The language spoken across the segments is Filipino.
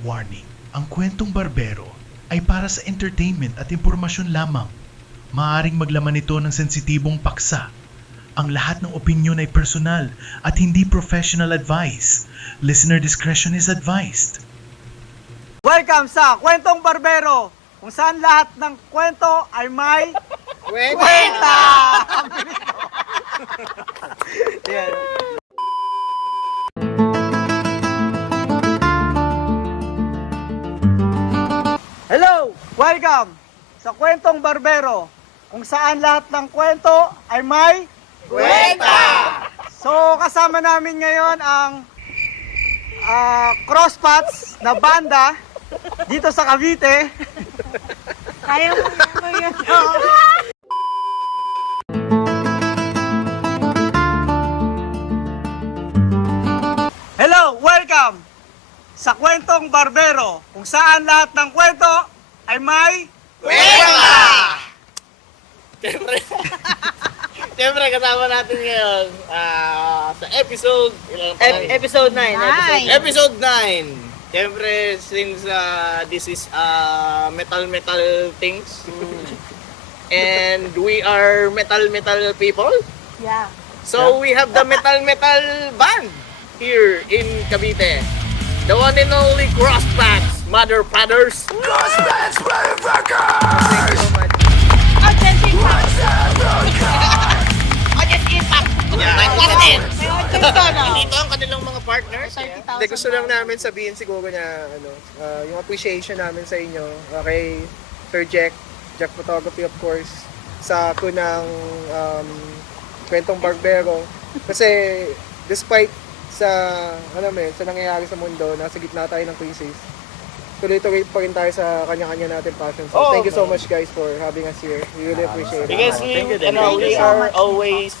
Warning, ang kwentong barbero ay para sa entertainment at impormasyon lamang. Maaring maglaman ito ng sensitibong paksa. Ang lahat ng opinyon ay personal at hindi professional advice. Listener discretion is advised. Welcome sa Kwentong Barbero, kung saan lahat ng kwento ay may kwenta! Yan. Hello! Welcome sa Kwentong Barbero, kung saan lahat ng kwento ay may kwenta! So kasama namin ngayon ang Crosspats na banda dito sa Cavite. Kaya mo yun. Hello! Welcome sa Kwentong Barbero, kung saan lahat ng kwento ay may kwenta! Siyempre, kasama natin ngayon sa episode... Episode 9. Nine. Episode 9. Siyempre, since this is metal things, and we are metal people, Yeah. so we have the metal band here in Cavite. The one and only Crosspats, Mother Fathers. Crosspats, motherfuckers! Thank you so much. Authentic facts. Yeah, May audience ka na. Dito ang kanilang mga partners. 30,000. Hindi, gusto lang namin sabihin siguro na yung appreciation namin sa inyo, kay Sir Jack Photography of course, sa kunang Kwentong Barbero. Kasi despite sa sa nangyayari sa mundo, nasa gitna tayo ng crisis, tuloy-tuloy pa rin tayo sa kanya-kanya natin passion. So Oh, thank you so man. much guys for having us here. We really appreciate it. Because we Thank we you so are much. always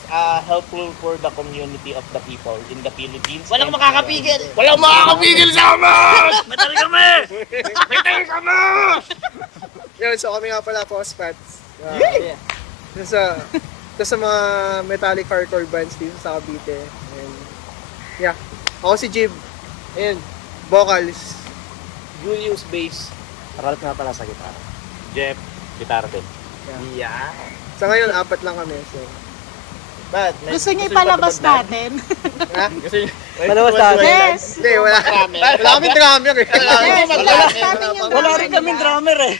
helpful for the community of the people in the Philippines. Walang makakapigil! Walang makakapigil sa amin! Metal kami! Metal kami! Yun, so kami nga pala po, Spats. Sa mga metallic hardcore bands dito sa Cavite. And, yeah. Ako si Jib. Ayun. Vocals. Julius Bass. Ralph nga pala sa gitara. Jeff, gitara din. Yeah. Sa ngayon, 4 lang kami. So, But, Gusto niyo ipalabas natin? ha? Palabas natin. Yes. Hindi, wala. Wala kaming drummer eh. Yes, ilabas natin yung Wala drummer rin kaming nila. drummer eh.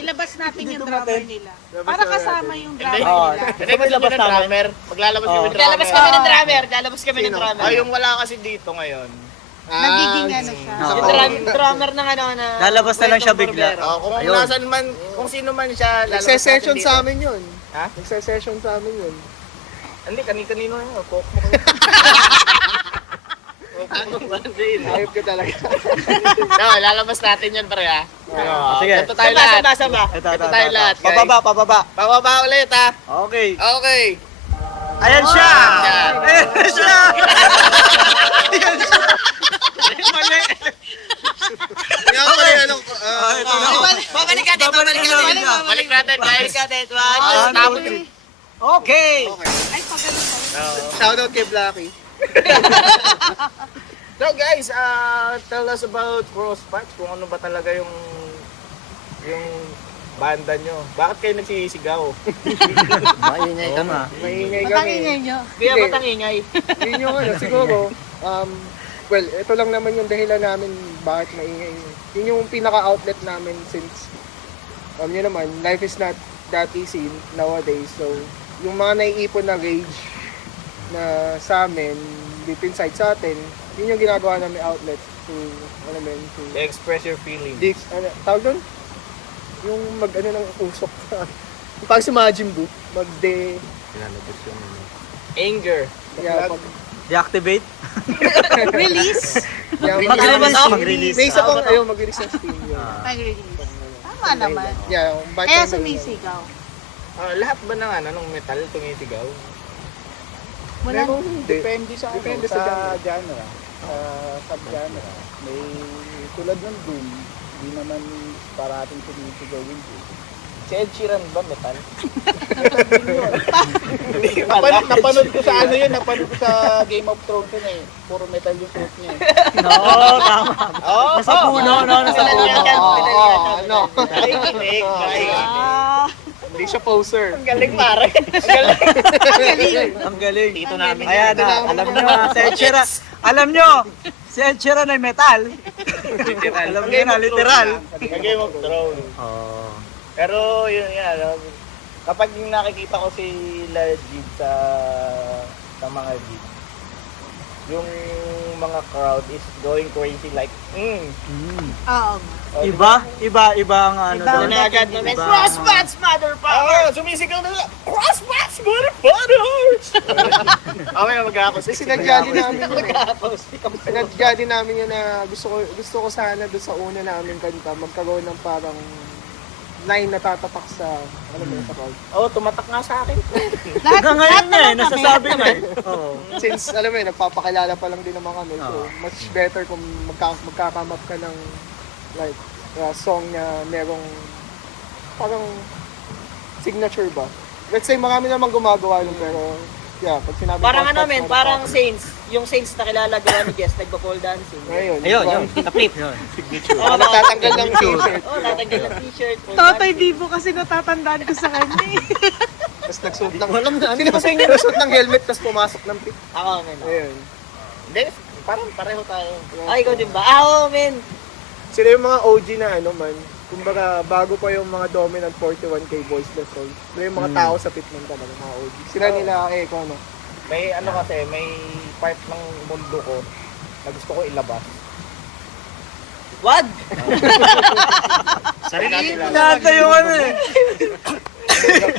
Ilabas natin yung drummer nila. Para kasama yung drummer Hindi. nila. Hindi, gusto mo ng drummer. Maglalabas kami ng drummer. Lalabas kami ng drummer. Lalabas kami ng drummer. Ay, yung wala kasi dito ngayon. Nagiging ano siya. Yung drummer ng ano na. Lalabas na lang siya bigla. Kung nasan man, kung sino man siya, lalabas Nagse-session natin dito. sa amin yun. Ha? Nagse-session sa amin yun. Hindi, kanino na yun. Coke mo kayo. Ayop ka talaga. No, lalabas natin yun pare ha. Sige. Ito tayo lahat. Saba. Ito tayo lahat. guys. Pababa. Pababa ulit ha. Okay. Okay. Ayan siya! Ayan. Ayan siya! Mali. Kaya pala yung Babalik natin, Balik natin guys. Tapos. Okay. Ay, pagano pa. shoutout kay Blacky. So guys, tell us about Crosspats, kung ano ba talaga yung banda nyo. Bakit kayo nagsisigaw? Maingay ka na. Maingay kami. Matangingay nyo. Kaya Hindi. ba't ang ingay? Yun yung siguro, well, ito lang naman yung dahilan namin bakit maingay. Yun yung pinaka-outlet namin since, yun naman, life is not that easy nowadays. So, yung mga naiipon na rage na sa amin, deep inside sa atin, yun yung ginagawa namin outlet to, to Express your feelings. tawag doon? Yung ng usok. Pag si Majin Buu, Pinalabas yun. Anger. yeah, pag, Deactivate. Release. yeah, Mag-release. Mag-release. May isa pang, mag-release ng steam yun. Mag-release. Tama naman. Yeah, yung back Kaya end na yun. sumisigaw. Lahat ba ng metal tumitigaw? Wala. Meron hindi. Depende sa Depende sa sa genre. Sa sub-genre. May tulad ng Doom, hindi naman parating tumitigaw yung Doom. Si Ed Sheeran ba metal? Napanood ko sa ano yun, napanood ko sa Game of Thrones yun eh. Puro metal yung suit niya. No, tama. Oo. Nasa puno, no? Nasa puno. Ano? Nakikinig. Ah, Hindi siya poser. Ang galing pare. Ang galing. Ang galing. Dito namin Ayan na, alam nyo si Ed Sheeran. Alam nyo, si Ed Sheeran ay metal. Alam nyo na, literal. Sa Game of Thrones. Oh. Pero yun nga, no? Kapag yung nakikita ko si Legit sa mga gig, yung mga crowd is going crazy like, oo. Iba ang ano Iba. doon. agad na Iba. Crossbats, motherfuckers! Sumisigaw na nila, Crossbats, motherfuckers! Okay, mag-aakos. Sinadya din namin yun eh. Sinadya din namin yun na gusto ko sana doon sa una namin kanta magkaroon ng parang line na tatatak sa ano ba sa crowd. Oh, tumatak nga sa akin. Hanggang ngayon na eh, naman nasasabi kami. na eh. Oo. Since alam mo yun, nagpapakilala pa lang din naman kami. So, much better kung magka-come up ka ng like song na merong parang signature ba. Let's say marami namang gumagawa nun pero yeah, pag sinabi Parang Crossbats, ano men, parang Saints. Yung Saints na kilala gawa ni Jess, nagpa-pole dancing. Ayun, Ayun, yun. Tapip. Yun. Oh, Natatanggal ng t-shirt. Oh, tatanggal ng t-shirt. pole Totoy dancing. Bibo kasi natatandaan ko sa kanya eh. Tapos nagsuot ng... Sino ba sa inyo nagsuot ng helmet tapos pumasok ng pit? Ako, men. Ayun. Hindi, parang pareho tayo. Ah, ikaw din ba? Ah, oo, men. Sila yung mga OG na ano man. Kumbaga, bago pa yung mga dominant 41K boys na soul. Sila yung mga tao sa pit man talaga, mga OG. Sila nila, kung ano. May ano kasi, may part ng mundo ko na gusto ko ilabas. Wag! Sarili Nata yung ano eh.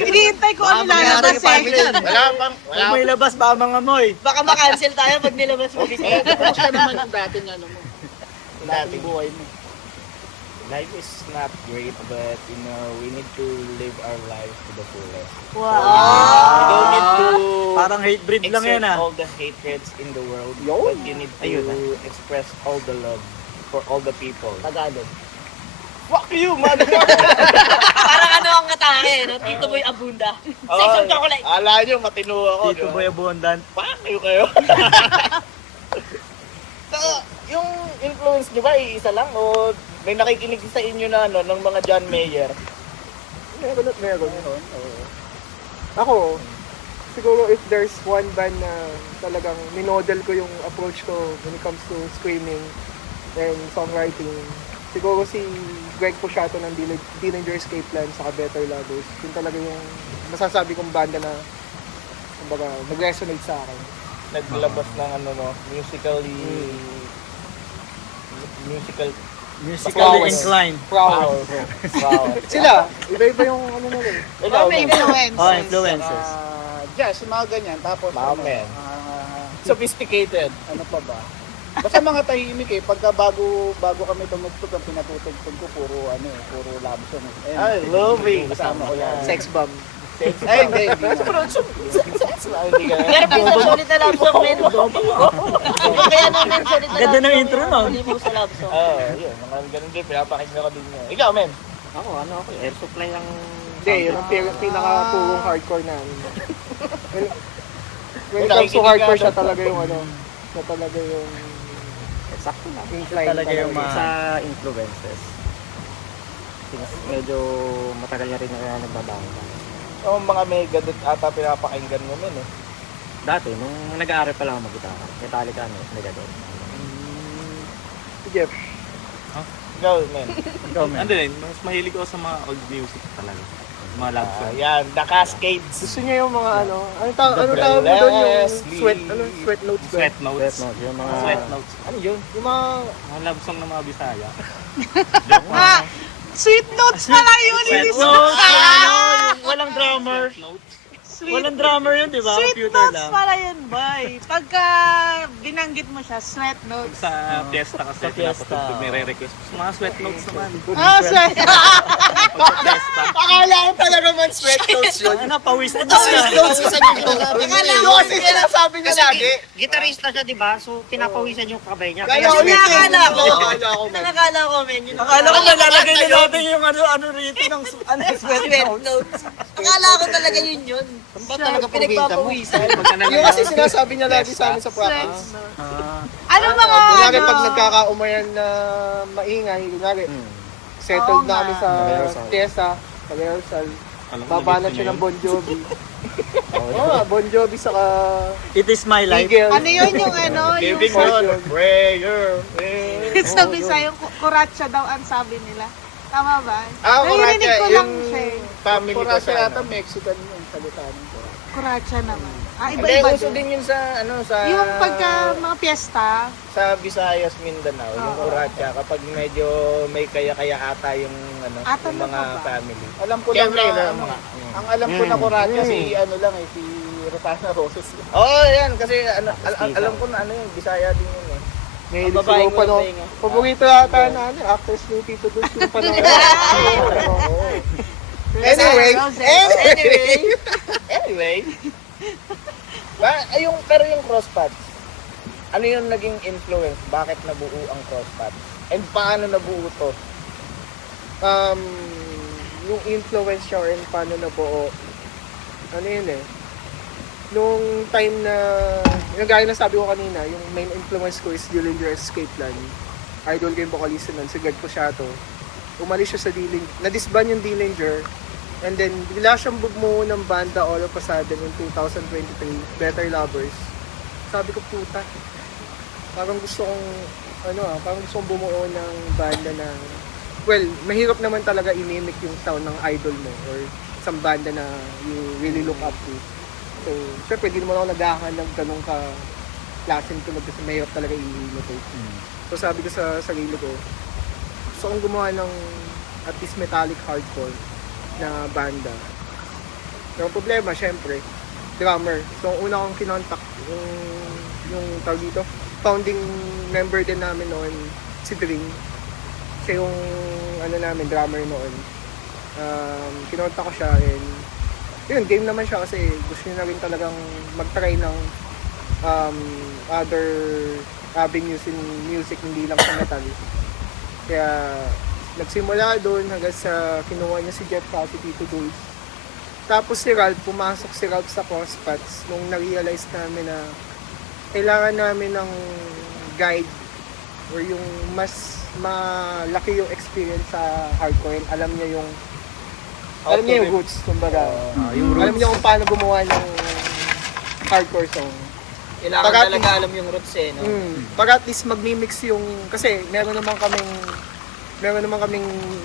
Hinihintay ko ang lalabas eh. Wala Kung may labas ba mga moy? Baka makancel tayo pag nilabas mo. Kamusta naman ang dating ano mo? Dating Buhay mo. Life is not great, but you know, we need to live our lives to the fullest. Wow. We don't need to Parang hate breed lang yan exert ah. all the hatreds in the world, but you need to express all the love for all the people. Tagalog. Fuck you, motherfucker! Parang ano ang atake, no? Tito Boy Abunda. Sex of chocolate. Ala nyo, matino ako. Tito Boy Abundant. Fuck you kayo. So, yung influence nyo ba, isa lang? O may nakikinig sa inyo na ano, ng mga John Mayer? Meron at meron. Ako, siguro if there's one band na talagang minodel ko yung approach ko when it comes to screaming and songwriting, siguro si Greg Puciato ng Dillinger Escape Plan sa Better Lovers. Yun talaga yung masasabi kong banda na kumbaga, nag-resonate sa akin. Naglabas ng ano, no? Musically Musically inclined. Proud. Wow. Sila, iba-iba yung ano nila eh. Ikaw, May men. influence. Oh, influences. Jazz, yung mga ganyan. Tapos, Mga men. Sophisticated. ano pa ba? Basta mga tahimik eh. Pagka bago kami tumugtog, ang pinatutugtog ko, puro love song eh. Ay, loving. Kasama ko yan. Sex bomb. Ay, hindi. Hindi ka. Pero pinsan solid na love song, men. Kaya naman solid na Ganda love ng song, intro, no? Hindi mo sa love song. Oo, yun. Mga ganun din, pinapakinggan ko din yun. Ikaw, men. Ako, air supply ang... Hindi, yun ang pinaka-purong hardcore namin. When it comes to hardcore, siya talaga yung ano, siya talaga yung Sakto na. incline Talaga yung Sa influences. Since medyo matagal na rin na nagbabago. Oh, mga Megadeth ata pinapakinggan mo, men. Eh. Dati, nung nag-aaral pa lang ako mag-gitara, Metallica, Megadeth. Si Jeff. Ikaw, men. Ikaw, man. Ano rin, mas mahilig ako sa mga old music talaga. Mga love songs. Yan, The Cascades. Gusto niya yung mga ano tawag mo doon yung Leslie. sweat notes ba? Sweat notes. Sweat notes, yung mga... Sweat notes. Ano yun? Yung mga Mga love song ng mga Bisaya. Ah, sweet notes pala yun. Sweat Hindi notes. sa- Walang drummer. Sweat notes. Walang drummer yun, di ba? Sweet Computer notes lang. pala yun, boy. Pagka binanggit mo siya, sweat notes. Sa fiesta kasi, pinapatugtog, may re-request. Mga sweat notes naman. Oh, sweat. Pag fiesta. Akala ko talaga man sweat notes yun. Ano, pawis na Sweat notes sa Yung kasi sinasabi niya lagi. Gitarista siya, di ba? So, pinapawisan yung kabay niya. Kaya ulit Nakakala ko. Akala ko man. Nakakala ko, men. Yun. Akala ko nalalagay na natin yung ano rito ng sweat notes. Akala ko talaga yun. Ba't talaga pinagpapawisan? Yung kasi sinasabi niya lagi sa amin sa practice. Ano mga Kunyari ano? pag nagkakaumayan na maingay, kunyari, settled Oo na kami nga. sa Tessa, pag-rehearsal, babanat siya ng Bon Jovi. Oo, Bon Jovi saka It is my life. Eagle. Ano yun yung ano? Yung Giving on prayer. sabi sa'yo, kuratsa daw ang sabi nila. Tama ba? Kuratsa, Narinig ko lang yung siya eh. family ko Kurasa sa yata ano. Mexican yung salita nito. Kuratsa naman. Hindi, Iba-iba uso din. din yun sa, sa... Yung pagka mga piyesta, Sa Visayas, Mindanao, yung Oo. Uracha, kapag medyo may kaya-kaya ata yung, Ata yung na mga ba ba? family. Alam ko lang Siyempre, na, na, ano, mga... ang alam ko na kurasa si ano lang si Rosana Roses. Oo, yan, kasi alam ko na ano yun, Bisaya din yun eh. May Ang babaeng pa no. walang Paborito yata na ano, actors ni Tito Dulce yung panahon. Anyway, Anyway, pero yung crosspads, ano yung naging influence? Bakit nabuo ang crosspads? And paano nabuo to? yung influence siya and paano nabuo, ano yun eh, nung time na, yung gaya na sabi ko kanina, yung main influence ko is Dillinger Escape Plan. Idol ko yung vocalista nun, si Greg Cosiato. Umalis siya sa Dillinger, na-disband yung Dillinger, and then bigla siyang bumuo ng banda all of a sudden in 2023, Better Lovers. Sabi ko, puta, parang gusto kong, parang gusto kong bumuo ng banda na, well, mahirap naman talaga i-mimic yung sound ng idol mo or isang banda na you really look up to. So, syempre, di naman ako naghahanap ganun ka klaseng tunog kasi mahirap talaga i-imitate. So, sabi ko sa sarili ko, gusto kong gumawa ng at least metallic hardcore na banda. Pero ang problema, syempre, drummer. So, ang una kong kinontak yung tawag dito, founding member din namin noon, si Dring. Kasi yung namin, drummer noon. Kinontak ko siya and yun, game naman siya kasi gusto niya na rin talagang mag-try ng other avenues in music, hindi lang sa metal. Kaya nagsimula doon hanggang sa kinuha niya si Jeff si Tito Dulce. Tapos si Ralph, pumasok si Ralph sa Crosspads nung na-realize namin na kailangan namin ng guide or yung mas malaki yung experience sa hardcore. Alam niya yung roots, kumbaga. Alam niya kung paano gumawa ng hardcore song. Kailangan Pag- talaga alam yung roots eh, no? Para at least mag-mix yung, kasi meron naman kaming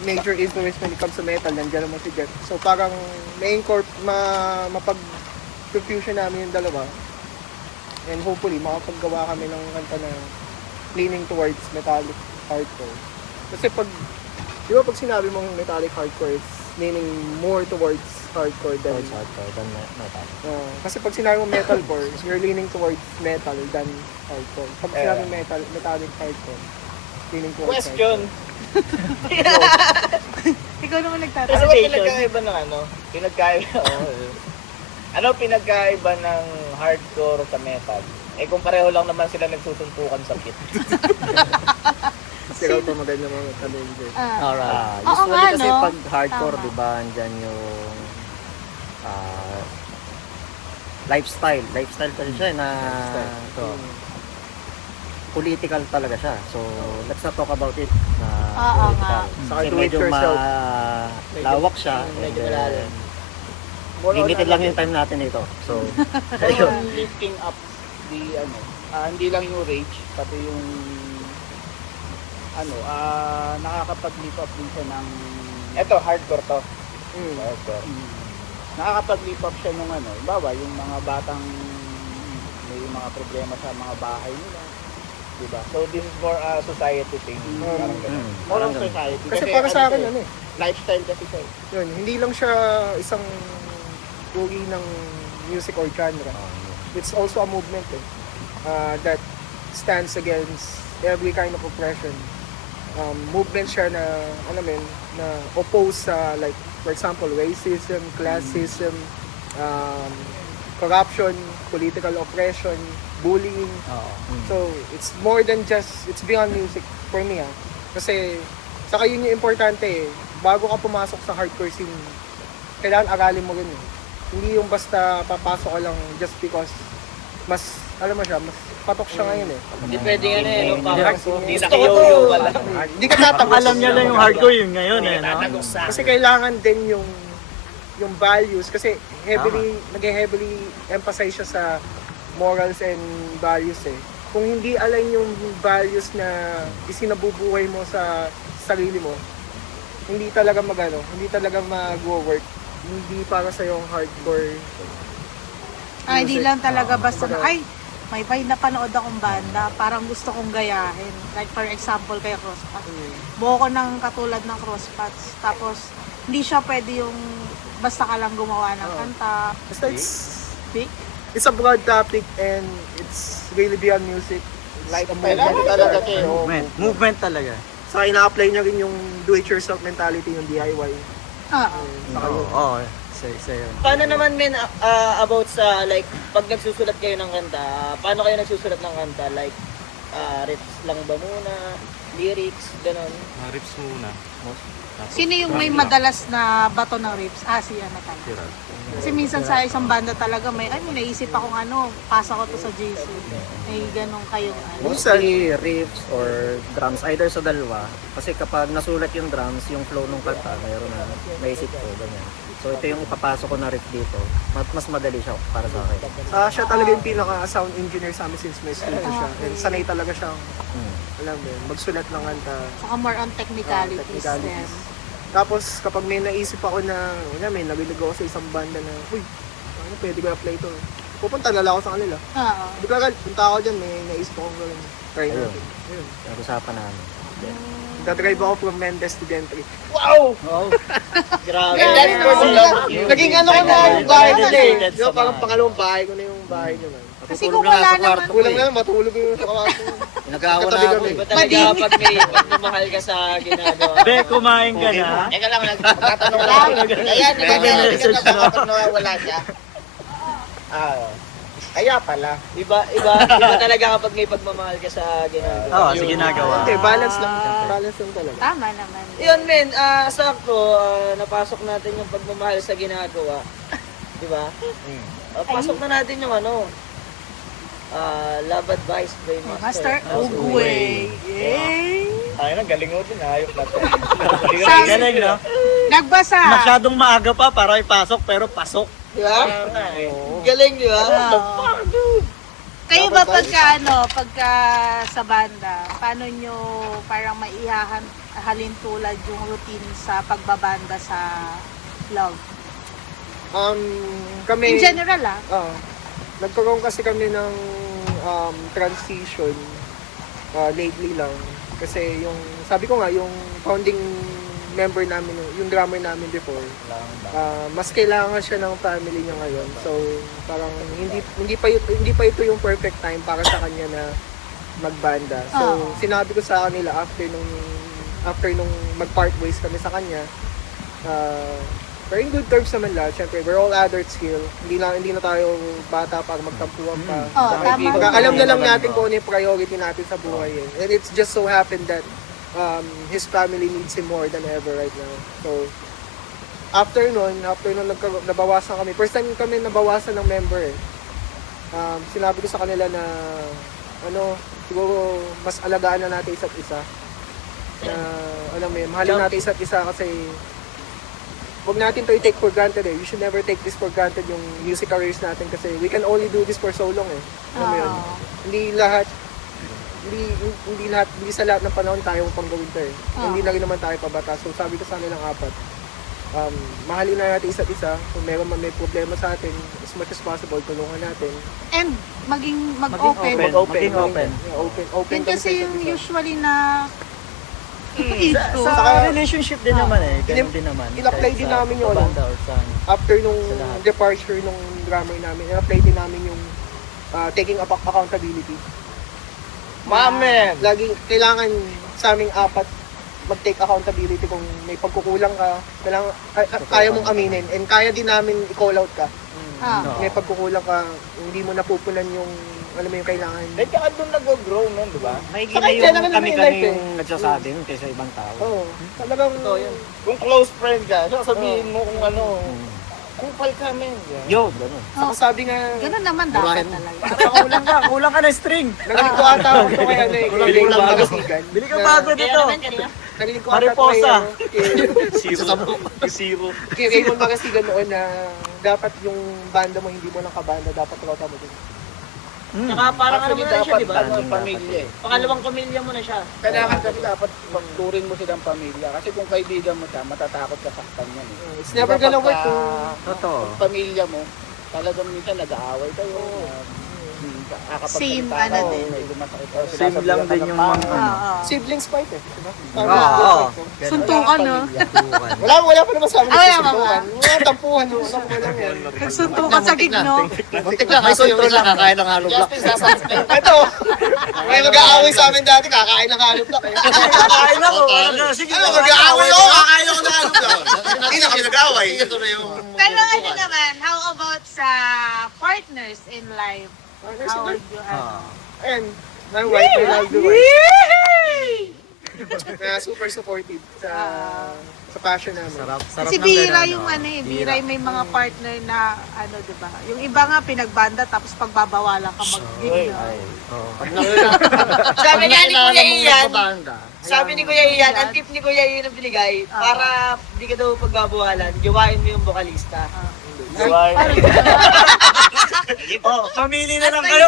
major influence when it comes to metal, nandiyan naman si Jeff. So parang mapag-fusion namin yung dalawa. And hopefully, makapaggawa kami ng kanta na leaning towards metallic hardcore. Kasi di ba pag sinabi mong metallic hardcore, is leaning more towards hardcore than metal. kasi pag sinabi mong metalcore, you're leaning towards metal than hardcore. Pag sinabi metallic hardcore, leaning towards Question. ikaw naman Ano nagtatanong. ba pinagkaiba ng ano pinagkaiba ng hardcore sa metal? Eh kung pareho lang naman sila nagsusuntukan sa pit. Kasi raw pa maganda mga challenger. Alright. Oo Usually nga, kasi no? pag hardcore, Tama. di ba, andyan yung lifestyle. Lifestyle kasi siya na political talaga siya. So, let's not talk about it na Oo political. nga. Saka Kasi do it medyo yourself. lawak siya. Medyo and, malalim. limited lang yung time natin dito. So, Pero lifting up the hindi lang yung rage, pati yung nakakapag-lift up din siya ng Ito, hardcore to. Hardcore. nakakapag-lift up siya nung bawa yung mga batang may mga problema sa mga bahay nila, diba? So this is more society thing. Parang ganun. More on society. Kasi para sa akin, lifestyle kasi siya. yun, hindi lang siya isang uri ng music or genre. It's also a movement that stands against every kind of oppression. Movement siya na, na oppose sa, like, for example, racism, classism, corruption, political oppression, bullying. So, it's more than just, it's beyond music for me. Kasi, saka yun yung importante bago ka pumasok sa hardcore scene, kailangan aralin mo rin Hindi yung basta papasok ka lang just because mas, alam mo siya, mas patok siya ngayon Hindi pwede yan no? Hindi Gusto ko nakiyoyo to. wala. Hindi ka tatapos. Alam niya lang yung hardcore yun ngayon Tatagos sa Kasi kailangan din yung values kasi nag-heavily emphasize siya sa morals and values Kung hindi align yung values na isinabubuhay mo sa sarili mo, hindi talaga hindi talaga mag-work. Hindi para sa yung hardcore. Hindi lang talaga basta na, may napanood akong banda, parang gusto kong gayahin. Like for example, kay Crosspats. Buo ko ng katulad ng Crosspats. Tapos, hindi siya pwede yung basta ka lang gumawa ng kanta. Basta it's a broad topic and it's really beyond music. Like a movement talaga Movement talaga. Sa ina-apply niya rin yung do-it-yourself mentality, yung DIY. Oo. Isa yun. Paano naman men about sa like pag nagsusulat kayo ng kanta, paano kayo nagsusulat ng kanta? Like riffs lang ba muna? Lyrics, ganon? Rips muna. Sino yung may madalas na bato ng rips? Si ano talaga. Kasi minsan sa isang banda talaga may naisip akong pasa ko to sa JC. May ganun kayong Mostly riffs or drums, either sa dalawa. Kasi kapag nasulat yung drums, yung flow ng kanta, mayroon na naisip ko, ganyan. So ito yung ipapasok ko na riff dito. Mas madali siya para sa akin. Siya talaga yung pinaka-sound engineer sa amin since may studio siya. And sanay talaga siyang, alam mo yun, magsulat ng kanta. Saka more on technicalities din. Tapos kapag may naisip ako na, may nabilig ako sa isang banda na, uy, pwede ko apply ito. Pupunta na lang ako sa kanila. Oo. Hindi ko agad, punta ako dyan, may naisip akong gawin. Try natin. Ayun. Nag-usapan namin. Dadrive ako from Mendez to Gentry. Wow! Grabe. Naging ko na yung bahay nila Yung parang pangalawang bahay ko na yung bahay nyo man. Kasi kung wala naman, Kulang na lang, matulog yung sa kwarto. Nag-aawa na ako. Iba talaga pag may pagmamahal ka sa ginagawa. Be, kumain ka na? Teka lang, nagtatanong lang. Ayan, nawawala siya. Kaya pala. Iba talaga kapag may pagmamahal ka sa ginagawa. Oo, sa ginagawa. Hindi, balance lang. Balance lang talaga. tama naman. Yun men, sakto, napasok natin yung pagmamahal sa ginagawa. Di ba? Pasok na natin yung Love Advice by Master Ugwe. Yay! Ay na, galing mo din. Ayok na to. Galing, no? Nagbasa. Masyadong maaga pa para ipasok, pero pasok. Di ba? Galing, di ba? Kayo ba pagka sa banda, paano nyo parang maihahalin tulad yung routine sa pagbabanda sa Love? Kami, In general nagkaroon kasi kami ng transition lately lang. Kasi yung, sabi ko nga, yung founding member namin, yung drummer namin before, mas kailangan siya ng family niya ngayon. So, parang hindi pa ito yung perfect time para sa kanya na magbanda. So, sinabi ko sa kanila after nung mag-part ways kami sa kanya, we're in good terms naman lahat. Siyempre, we're all adults here. Hindi na tayo bata para magtampuan pa. Tama. Alam na lang natin kung ano yung priority natin sa buhay. And it's just so happened that his family needs him more than ever right now. So, after nun nabawasan kami. First time kami nabawasan ng member sinabi ko sa kanila na siguro mas alagaan na natin isa't isa. Mahalin natin isa't isa kasi huwag natin to i-take for granted We should never take this for granted yung music careers natin kasi we can only do this for so long Alam mo yun? Hindi sa lahat ng panahon tayo pang gawin to Hindi na rin naman tayo pabata. So sabi ko sa nilang apat, mahalin na natin isa't isa. Kung meron man may problema sa atin, as much as possible, tulungan natin. And mag-open. Maging open. Open Yun kasi yung usually na Ito. Sa relationship din naman eh. Ganun din naman. In-apply Kahit din sa namin yung ano. banda or sa ano. After nung Sa lahat. departure nung drummer namin, in-apply din namin yung taking accountability. Mamen! Laging kailangan sa aming apat mag-take accountability kung may pagkukulang ka, kailangan, kaya mong aminin, and kaya din namin i-call out ka. Ah. Oo. May pagkukulang ka, hindi mo napupunan yung, alam mo yung kailangan. Eh, kaya doon nag-grow nun, di ba? Maigi Saka na kaya yung naman kami-kami in life eh. yung nagsasabi nun kaysa ibang tao. Oo, talagang, Kung close friend ka, sabihin mo kung ano, kupal kami. Yo, ganun. saka sabi nga, Ganun naman dapat talaga. Kulang ka ng string. narinig ko ata ako ito kay ano eh, kay Raymond Magasigan. Bili ka bago dito. Narinig ko ata ito kay, Mariposa. ano, kay Raymond Magasigan noon na dapat yung banda mo, hindi mo lang kabanda, dapat rota mo din. Saka parang ano mo na siya, di ba? Pamilya eh. Pangalawang pamilya mo na siya. Kailangan kasi dapat pagturing mo silang pamilya. Kasi kung kaibigan mo siya, matatakot ka saktan yan eh. It's never gonna work kung Totoo. Pamilya mo, talagang minsan nag-aaway kayo. Same, ano din. Same lang din yung mga ano. Oo. siblings fight eh. Diba? Oo. Suntukan, no? Wala pa naman sa amin Ah, wala sa pa ba? suntukan. Wala tampuhan, wala pa lang yan. Nagsuntukan sa gigno. Muntik lang, kasi yung isa kakain ng hollow block. Ito, may mag-aaway sa amin dati, kakain ng hollow block eh. Kakain ako. Sige, Ano, mag-aaway ako, kakain ako ng hollow block. Hindi na kami nag-aaway. Ito na yung... Pero ano naman, how about sa partners in life? How would you, ano? And, my wife, my lovely wife, na super supportive sa passion namin. Sarap Kasi ng bihira ganun, yung no? ano eh, bihira yung may mga partner na ano, di ba? Yung iba nga pinagbanda tapos pagbabawalan ka mag-gig na. Oo. Sabi nga ni Kuya Ian, Banda. sabi ni Kuya Ian, ang tip ni Kuya Ian ang binigay, para di ka daw pagbabawalan, gawain mo yung vokalista. Oh, family na lang kayo.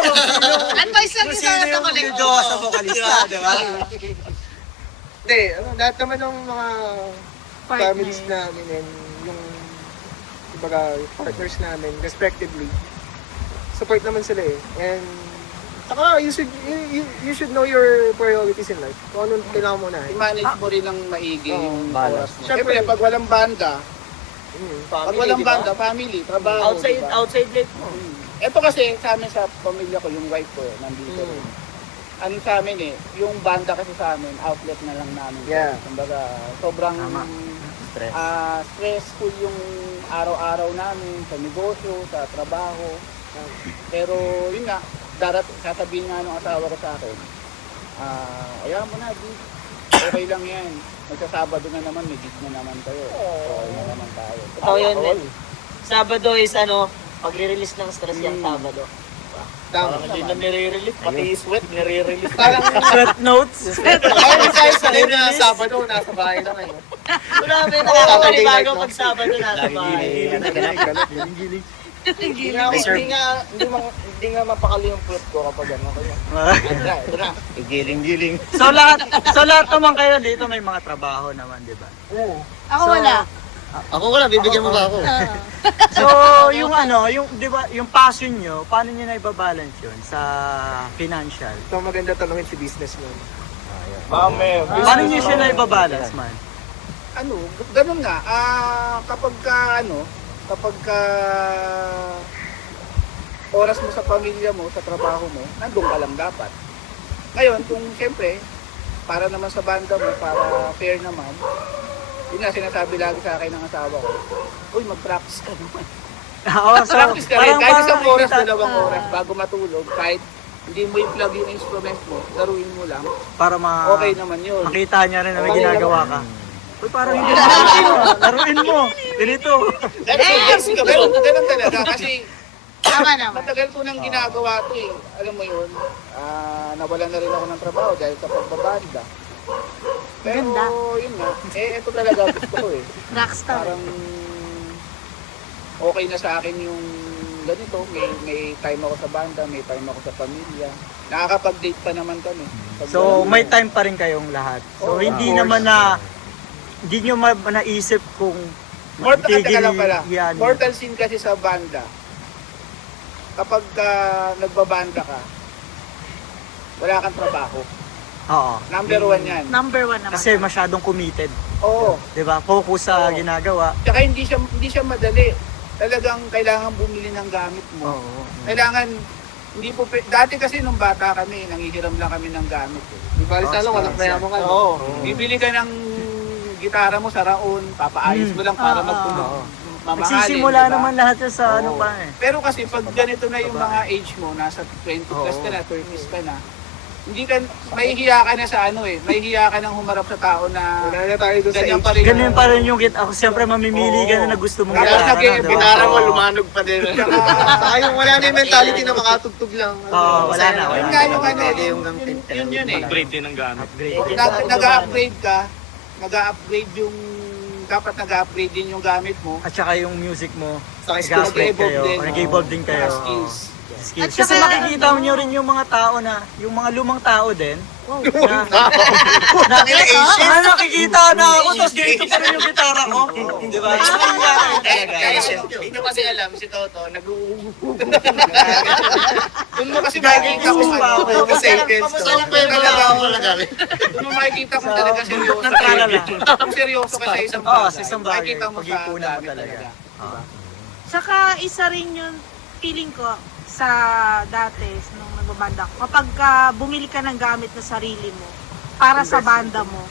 Advice lang Sino sa yung kolektibo. video sa vocalista, di ba? Hindi, lahat naman ng mga Partner. families namin and yung kumbaga, partners namin, respectively, support naman sila eh. And saka you should know your priorities in life. Kung anong kailangan mo na eh. I-manage mo rin ng maigi yung balance oras mo. mo. Siyempre, pag walang banda, pag walang di ba? banda, family, trabaho. diba? Outside life mo. Ito kasi sa amin sa pamilya ko, yung wife ko, nandito. Ano sa amin eh, yung banda kasi sa amin, outlet na lang namin. Yeah. Kumbaga, sobrang Stress. stressful yung araw-araw namin sa negosyo, sa trabaho. Pero yun nga, sasabihin nga ng asawa ko sa akin, ayaw mo na, di. Okay lang yan. Magsasabado na naman, may gig na naman kayo. Okay na naman tayo. Totoo yun, men. Sabado is ano, pagre-release ng stress yung Sabado. Tama. Hindi na nire-release, pati sweat nire-release. Parang Sweat notes. kahit sa live na Sabado, nasa bahay na ngayon. Grabe, nakakapanibago pag Sabado nasa bahay. Hindi nga mapakali yung plot ko kapag ano. Ito na. Giling-giling. So lahat naman kayo dito may mga trabaho naman, di ba? Ako wala. Ako wala, bibigyan mo ba ako? So, yung ano, yung 'di ba, yung passion nyo, paano niyo na ibabalance 'yun sa financial? Ito maganda tanongin si businessman. Mame. Paano niyo siya na ibabalance, man? Ano, ganun nga, kapag ka oras mo sa pamilya mo, sa trabaho mo, nandun ka lang dapat. Ngayon, kung siyempre, para naman sa banda mo, para fair naman, yun nga sinasabi lagi sa akin ng asawa ko, uy, mag-practice ka naman. Oo, so Practice ka rin, kahit isang oras, kita- dalawang oras, bago matulog, kahit hindi mo i-plug yung instrument mo, laruin mo lang, para okay naman yun. makita niya rin na may Okay ginagawa ka. Uy, parang hindi na laruin mo. Ganito. Ganun talaga, kasi Tama naman. matagal ko nang ginagawa ito eh. Alam mo yun, nawalan na rin ako ng trabaho dahil sa pagbabanda. Pero Ganda. yun nga, ito talaga gusto ko eh. Rockstar. Parang okay na sa akin yung ganito, may time ako sa banda, may time ako sa pamilya. Nakakapag-date pa naman kami. So, may time pa rin kayong lahat. So, hindi naman na hindi nyo naisip kung Teka lang pala. yan. Mortal sin kasi sa banda. Kapag nagbabanda ka, wala kang trabaho. Oo. Number 1 yan. Number 1 naman. Kasi masyadong committed. Oo. 'Di ba? Focus sa Oo. ginagawa. Tsaka hindi siya madali. Talagang kailangan bumili ng gamit mo. Oo. Kailangan, hindi po, dati kasi nung bata kami, nangihiram lang kami ng gamit. Di ba, sana walang mayaman ka. Oo. Bibili ka ng gitara mo sa raon, papaayos mo lang para Oo. mamahalin. Nagsisimula diba? naman lahat yan sa ano Oo. pa eh. Pero kasi pag ganito na yung mga age mo, nasa 20 plus ka na, 30s ka na, hindi ka, mahihiya ka na sa ano eh, mahihiya ka nang humarap sa tao na Wala na tayo doon sa ganyan age. pa rin. Ganun pa rin yung ako siyempre mamimili ka Oo. na na gusto mong Tapos gitara. nag-i- no? Gitara mo, Oo. lumanog pa din. Saka yung wala na yung mentality na makatugtog lang. Oo, wala na. Yun nga yung ano, Pwede yung yun eh. Upgrade din ng gamit. Upgrade. Nag-upgrade ka, nag-upgrade yung, dapat nag-upgrade din yung gamit mo. At saka yung music mo, Saka nag-upgrade nag-evolve kayo. din. Nag-evolve din kayo. Mga skills. Skills. At Kasi saka, makikita ano, nyo rin yung mga tao na, yung mga lumang tao din, Wow. nakikita na ako, tapos ganito pa rin yung gitara ko. Di ba? Hindi kasi alam, si Toto, Doon mo kasi makikita kung ano. Doon mo makikita kung talaga seryoso Ng tralala. Kung seryoso ka sa isang Oo, bagay. sa isang bagay. Makikita mo sa Pag-ipunan mo dami talaga. Saka isa rin yung feeling ko sa dati nung nagbabanda ko. Kapag bumili ka ng gamit na sarili mo para sa banda mo,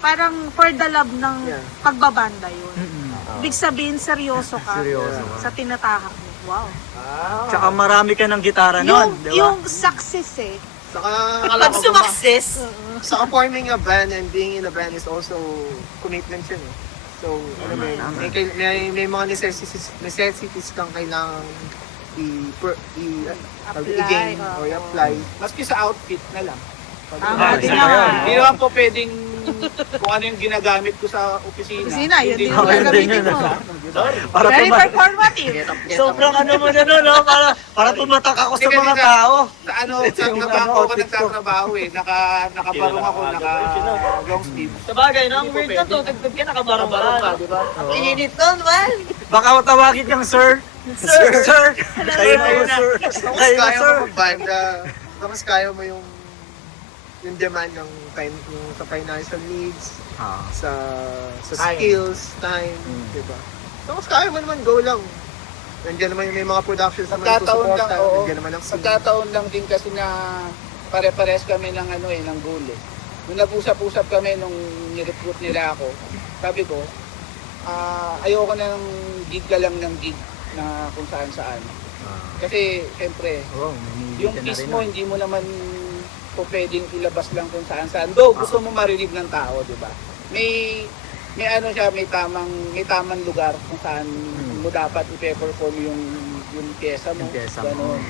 parang for the love ng pagbabanda yun. Ibig sabihin, seryoso ka Seryoso ka. sa tinatahak mo. Wow. Tsaka marami ka ng gitara nun, di ba? Yung success eh. Saka, Pag sumakses, saka forming a band and being in a band is also commitment yun eh. So, ano mo yun, may mga necessities kang kailangan i-gain or i-apply. Maski sa outfit na lang. Tama din naman. Hindi naman po pwedeng kung ano yung ginagamit ko sa opisina. Kusina, yun din Okay, yung yun gagamitin yun. mo. Para Very tuma- performative. sobrang ano mo na nun, no? Para tumatak ako sa Hindi, mga kasi tao. Sa ano, sa trabaho ako nagtatrabaho eh. Nakabarong ako, long sleeve. sa bagay, no? Ang weird na to, tagtag ka, nakabarang-barang ka, di ba? Ang init nun, man! Baka tawagin kang sir. Sir. Kayo na yun, sir. Tapos Kayo na, kaya sir. mo magbanda, tapos kaya mo yung demand ng yung sa financial needs, sa skills, time, di ba? Tapos kaya mo naman, go lang. Nandiyan naman yung may mga productions naman Pagkataon lang, susuporta, oo. nandiyan naman ang scene. Pagkataon lang din kasi na pare-pares kami ng ano eh, ng goal eh. Nung nag-usap-usap kami nung ni-recruit nila ako, sabi ko, ayoko na ng gig ka lang ng gig na kung saan-saan. Kasi, siyempre, yung piece mo, hindi mo naman po pwedeng ilabas lang kung saan-saan. Though, gusto mo marinig ng tao, di ba? May ano siya, may tamang lugar kung saan mo dapat i-perform yung pyesa mo. Yung pyesa mo. Ganun.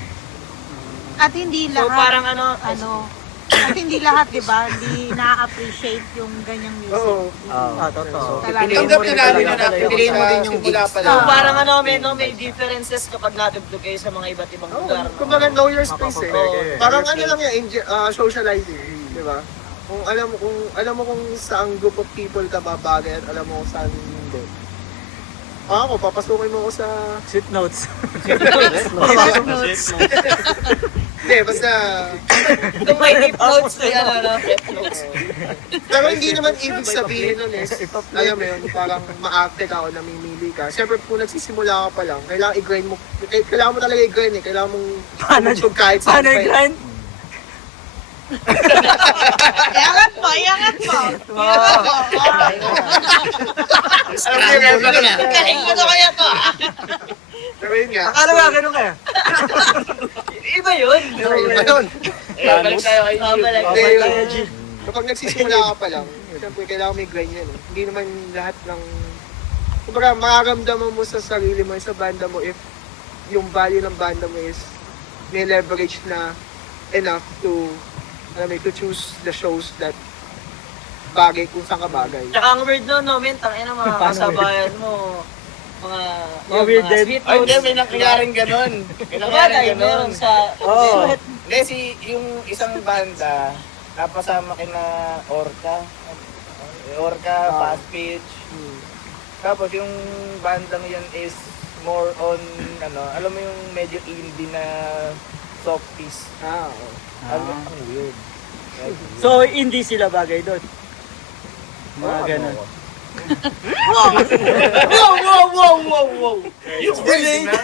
At hindi So lahat, parang at hindi lahat, di ba, hindi na-appreciate yung ganyang music. Oo. Totoo. Talaga. Tanggap na namin na Pipiliin mo din yung simula gigs. pa So lang. parang may differences kapag natugtog kayo sa mga iba't ibang lugar. no? Kumbaga know your space eh. Oo. Parang ano lang yan, socializing, di ba? Kung alam mo kung saang group of people ka babagay at alam mo kung saan hindi. Ako, papasukin mo ako sa... Sweet notes. Hindi, basta... Kung may deep notes, may ano, deep notes. Pero hindi naman ibig sabihin nun is, alam mo yun, parang ma-active ka o namimili ka. Siyempre, kung nagsisimula ka pa lang, kailangan i-grind mo. Kailangan mo talaga i-grind eh. Kailangan mong tumutog kahit saan Paano pa eh. grind? Iangat mo, iangat mo. Galing mo na kaya to. Pero yun nga. Akala nga ganun kaya? Iba yun. Pero iba yun. Balik tayo kay Balik. Hindi, Tayo, G. kapag nagsisimula ka pa lang, siyempre kailangan may grind yan eh. Hindi naman lahat ng... Kumbaga, makaramdaman mo sa sarili mo, sa banda mo, if yung value ng banda mo is may leverage na enough to, to choose the shows that bagay kung saan ka bagay. Tsaka ang weird nun, no, men, tangina mga kasabayan mo. Mga weird din. sweet Ay, hindi, notes. may nangyaring ganun. May nangyaring Sabagay, ganun. meron sa... Oo. Kasi yung isang banda, napasama kina Orca. Orca, Fast Pitch. Tapos yung bandang yun is more on, alam mo yung medyo indie na softies. Oo. Ang weird. So, hindi sila bagay doon. Mga ganun. Wow! Yung crazy na.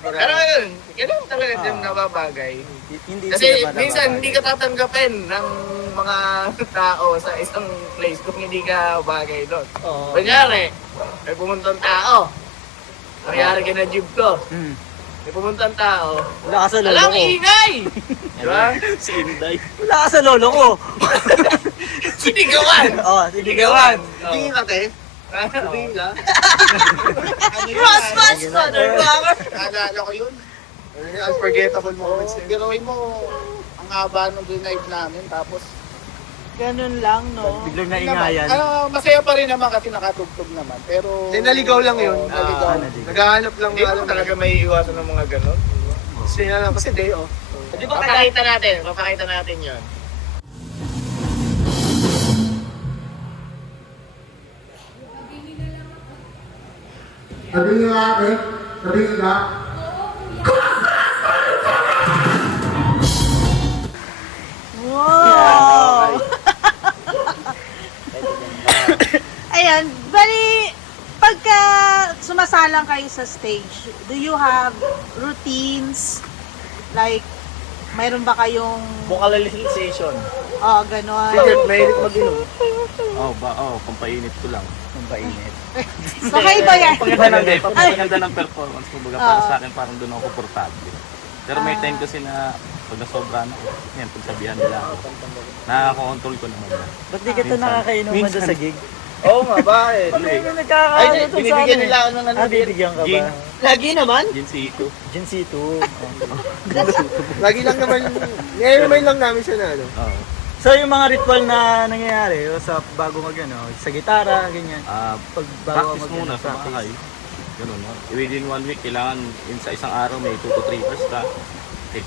Pero yun, ganun talaga din nababagay. Hindi Kasi sila minsan bagay. hindi ka tatanggapin ng mga tao sa isang place kung hindi ka bagay doon. Oo. Kunyari, may pumuntang tao. Nangyari ka na jeep ko. Hmm. May pumuntang tao. Wala ka sa lolo Alam, ko. ingay! Diba? Si Inday. Wala ka sa lolo ko. Sinigawan! Oo, Sinigawan! Tingin ka, te? Tingin ka? Crossmatch, motherfucker! Naalala ko yun. Unforgettable moments. Biruin mo, ang haba nung drive namin, tapos Ganun lang, no? Biglang naingayan. masaya pa rin naman kasi nakatugtog naman. Pero Naligaw lang yun. naligaw. Naghahanap lang Hindi mo talaga may iwasan ng mga ganon. Sina lang kasi day off. Di ba papakita natin yun. Sabihin nga ate, sabihin ka. Wow! Ayan, bali, pagka sumasalang kayo sa stage, do you have routines? Like, mayroon ba kayong, Vocalization. gano'n? Mahilig mag-inom. Pampainit ko lang. Pampainit. Okay ba yan? Paganda ng performance, kumbaga para Oo. sa akin parang doon ako komportable. Pero may time kasi na pag nasobra na ako, yan, pagsabihan nila ako. Nakaka-control ko naman yan. Ba't di ka ito nakakainuman doon sa gig? Oo nga, bakit? Ano yung nagkakaano to sa binibigyan amin? nila ako ng ano, Bibigyan ka Gin. ba? Lagi naman? Ginsito. Ginsito. Lagi lang naman, nire-remind lang namin siya na ano. Oo. So yung mga ritual na nangyayari sa bago mag sa gitara, ganyan. Pag bago Practice muna sa bahay. Ganun, no? Within 1 week, kailangan sa isang araw may 2 to 3 hours ka.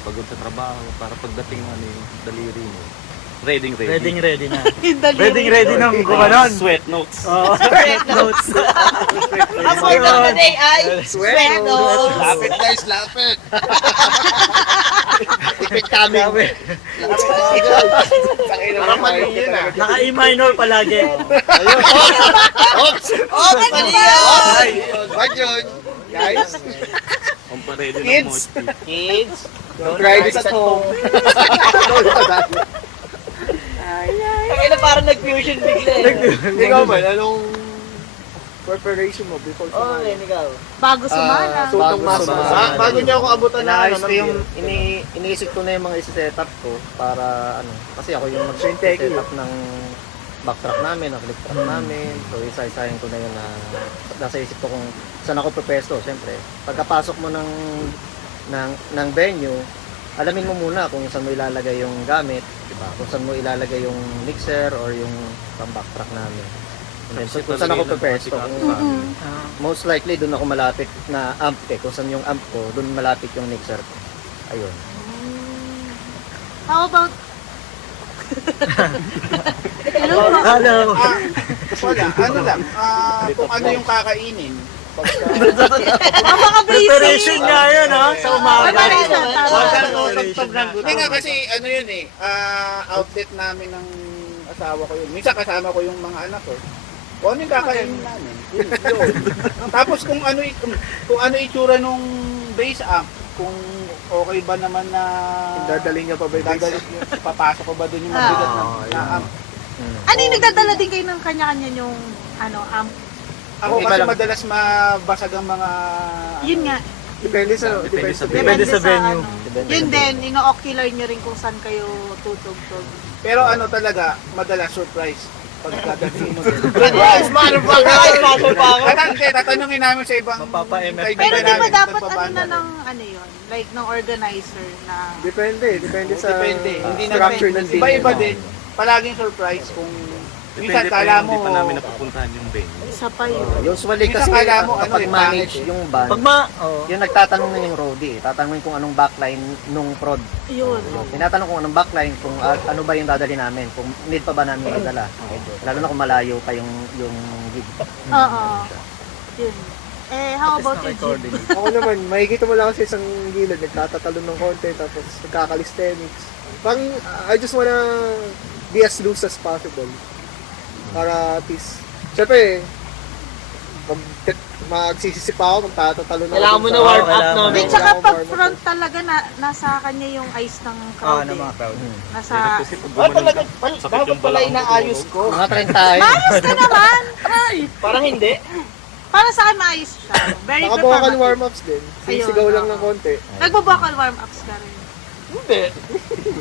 Pagod sa trabaho, para pagdating yung daliri mo. Ready Ready na. Ready. Ready ng gumanon. Sweat notes. Oo. Sweat notes. Ang word of the day ay sweat notes. Lapit guys, lapit! Ipit kami. Parang mali yun ah. Naka-E minor palagi. Oops! Mali yan! Wag yun! Guys, Ready ng Kids. mochi. Kids, don't try this at home. ay na parang nag-fusion bigla eh. Ikaw ba, anong preparation mo before Oo, sumali? ikaw. Bago sumala. Sutong Bago masa. sumali. Bago niya ako abutan na Inaayos ko yung, iniisip ko na yung mga isi-setup ko para kasi ako yung mag-setup ng backtrack namin, ng click track namin. So isa-isahin ko na yun na nasa isip ko kung saan ako pepesto, syempre. Pagkapasok mo ng venue, alamin mo muna kung saan mo ilalagay yung gamit, di ba? Kung saan mo ilalagay yung mixer or yung pang-backtrack namin. And then, so, kung saan ako pepesto. Most likely, doon ako malapit na amp kung saan yung amp ko, doon malapit yung mixer ko. Ayun. How about, Hello. Wala, ano lang, kung ano yung kakainin. ang mga Preparation basic. nga yun, ha? Sa umaga. Preparation, tama. Hindi nga kasi ano yun eh, outlet namin ng asawa ko yun. Minsan kasama ko yung mga anak ko. Kung ano yung kakainin namin. Yun. Tapos kung ano itsura nung base amp, kung okay ba naman na Dadalhin niya pa ba yung dadalhin yun, papasok ko ba doon yung mabigat na amp. Ano yung nagdadala din kayo ng kanya-kanya yung amp? Ako kasi madalas mabasag ang mga Yun nga. Depende sa Depende sa venue. Yun din, ino-ocular nyo rin kung saan kayo tutugtog. Pero ano talaga, madalas surprise pag dadalhin mo doon. Surprise, motherfucker! Tatanungin namin sa ibang Mapapa-MF. kaibigan Pero di ba namin, dapat pagbabanda ng yun? Like ng organizer na... Depende sa Depende. Hindi na structure ng venue. Iba-iba din. Palaging surprise kung minsan Depende pa kala yun, mo hindi pa namin napupuntahan yung venue. Isa pa yun. Usually Minsan kasi kala mo, kapag manage yung band, yung nagtatanong na yung roadie, tatanungin kung anong backline nung prod. Yun. Tinatanong kung anong backline, kung ano ba yung dadali namin, kung need pa ba namin magdala. Lalo na kung malayo pa yung gig. Oo. Yun. How about you, Jim? Ako naman, makikita mo lang kasi isang gilid, nagtatatalon ng konti, tapos nagkakalisthenics. Parang, I just wanna be as loose as possible. Para at least, syempre, magsisisipa ako, magtatatalon ako. Kailangan mo na sa- warm up, no? Hindi, tsaka pag front talaga, nasa kanya yung eyes ng crowd ng mga crowd. Nasa... Kasi pag talaga, sakit dapat yung pala balakang inaayos ko. ko. Mga 30 tayo. Maayos ka naman! Parang hindi. Para sa akin, maayos siya. Very Naka-vocal performative. warm-ups din. Sisigaw lang ng konti. Nagbo-vocal warm-ups ka rin. Hindi.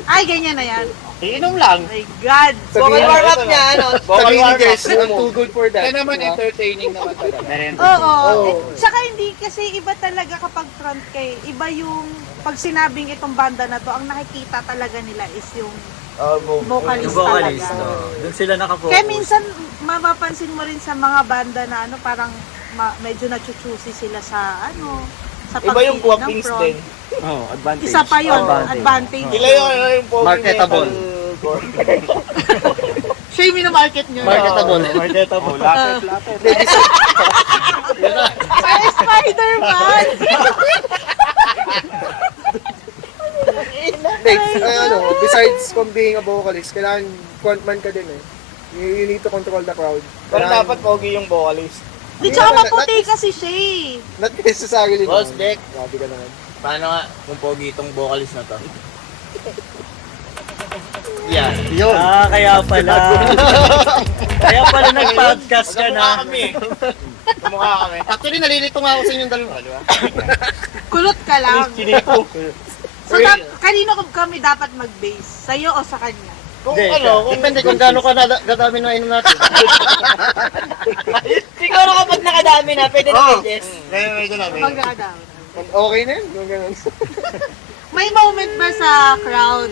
Ay, ganyan na yan. Iinom lang. Oh my God! Vocal warm up niya, ano? Sabihin ni Jess, I'm too good for that. Kaya naman entertaining naman talaga. Oo. Oo. Tsaka hindi kasi iba talaga kapag front kay. Iba yung pag sinabing itong banda na to, ang nakikita talaga nila is yung vocalist talaga. Doon sila nakafocus. Kaya minsan mapapansin mo rin sa mga banda na ano, parang medyo nachuchusi sila sa ano, sa Iba yung pagpili ng guwapings front. din. Oh, advantage. Isa pa yun, advantage. Sila yung pogi Marketable. Siya yung minamarket nyo. Marketable. Marketable. Ay, Spider-Man! Next, besides from being a vocalist, kailangan frontman ka din eh. You need to control the crowd. Pero dapat pogi yung vocalist. Di, tsaka maputi kasi siya eh. Not necessarily Boss, naman. Dick. Grabe ka naman. Paano nga kung pogi itong vocalist na to? Yan. Yun. Kaya pala. Kaya pala nag-podcast ka na. Kamukha kami. Actually, nalilito nga ako sa inyong dalawa, di ba? Kulot ka lang. So, kanino kami dapat mag-base? Sa'yo o sa kanya? Kung Depende kung gaano ka gadami na inom natin. Siguro kapag nakadami na, pwede na Jess. Medyo na, Pag nakadami. Okay na yun, yung ganun. May moment ba sa crowd,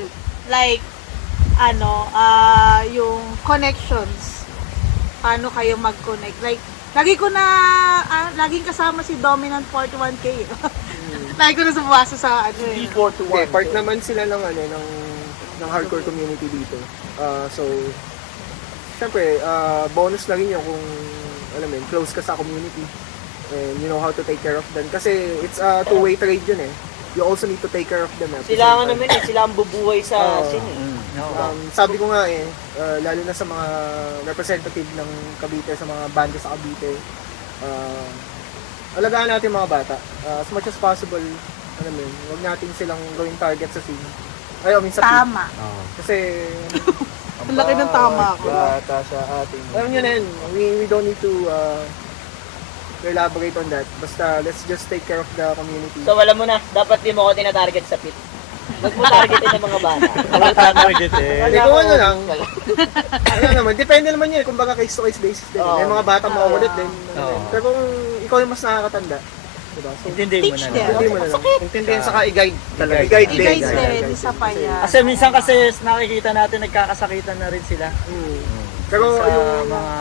like, yung connections? Paano kayo mag-connect? Like, laging kasama si Dominant 41K. Lagi ko na sumasa sa Okay, part naman sila ng ng hardcore community dito. So syempre, bonus na rin yun kung alam mo yun, close ka sa community and you know how to take care of them kasi it's a two-way trade yun eh. You also need to take care of them. Sila ang naman sila ang bubuhay sa scene eh. Sabi ko nga lalo na sa mga representative ng Cavite, sa mga banda sa Cavite, alagaan natin mga bata. As much as possible, alam mo yun, huwag natin silang gawing target sa scene. Ay, sa scene. Tama. Kasi, Ang laki ng tama ko. bata sa ating... alam nyo na yun, we don't need to elaborate on that. Basta, let's just take care of the community. So wala mo na, dapat di mo ko tina-target sa pit. Huwag mo targetin ng mga bata. Target eh. Hindi ko ano lang. Ano naman, depende naman yun. Kung baga case-to-case basis din. May mga bata makukulit din. Pero kung ikaw yung mas nakakatanda, diba? So, Intindihin mo Teach na them. lang. hindi mo na lang. Intindihin saka i-guide talaga. I-guide din. I-guys din, isa pa yan. Kasi minsan kasi nakikita natin nagkakasakitan na rin sila Pero sa yung... mga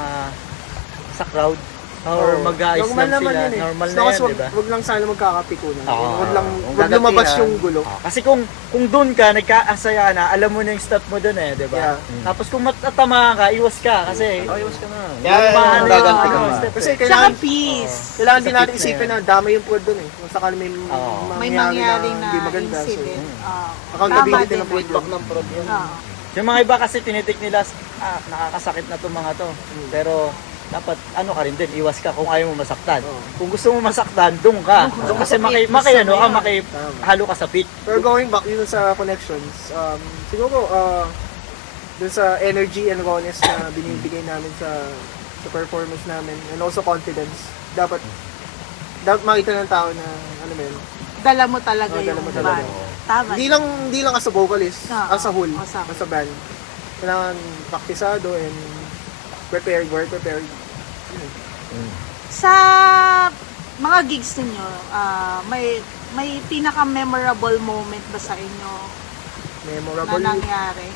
sa crowd or mag-aayos normal lang naman sila. yun eh. Normal Basta na yan, kasi di ba? Wag lang sana magkakapikunan. Oo. Wag lumabas yung gulo. Kasi kung doon ka, nagkaasaya ka na, alam mo na yung step mo doon eh, di ba? Yeah. Tapos kung matatamaan ka, iwas ka kasi. Iwas ka na. Yeah, gaganti ka Ah, step kasi eh. Tsaka kailangan, peace. kailangan din Sa natin pit na isipin yan. na dama yung puwad dun eh. Kung sakali may May mangyari mangyaring na na hindi maganda. So, incident. accountability Tama ng puwad Feedback ng prod yun. Yung mga iba kasi tinitik nila, nakakasakit na itong mga to. Pero dapat ano ka rin din, iwas ka kung ayaw mo masaktan. Kung gusto mo masaktan, doon ka. Kasi halo ka sa pit. Pero going back yun sa connections, siguro dun sa energy and rawness na binibigay namin sa performance namin and also confidence, dapat makita ng tao na ano mo yun, Dala mo talaga dala yung mo talaga. band. Tama. Hindi lang as a vocalist, as a whole, as a as a band. Kailangan praktisado and prepared. Sa mga gigs ninyo, may pinaka-memorable moment ba sa inyo Memorable. na nangyari?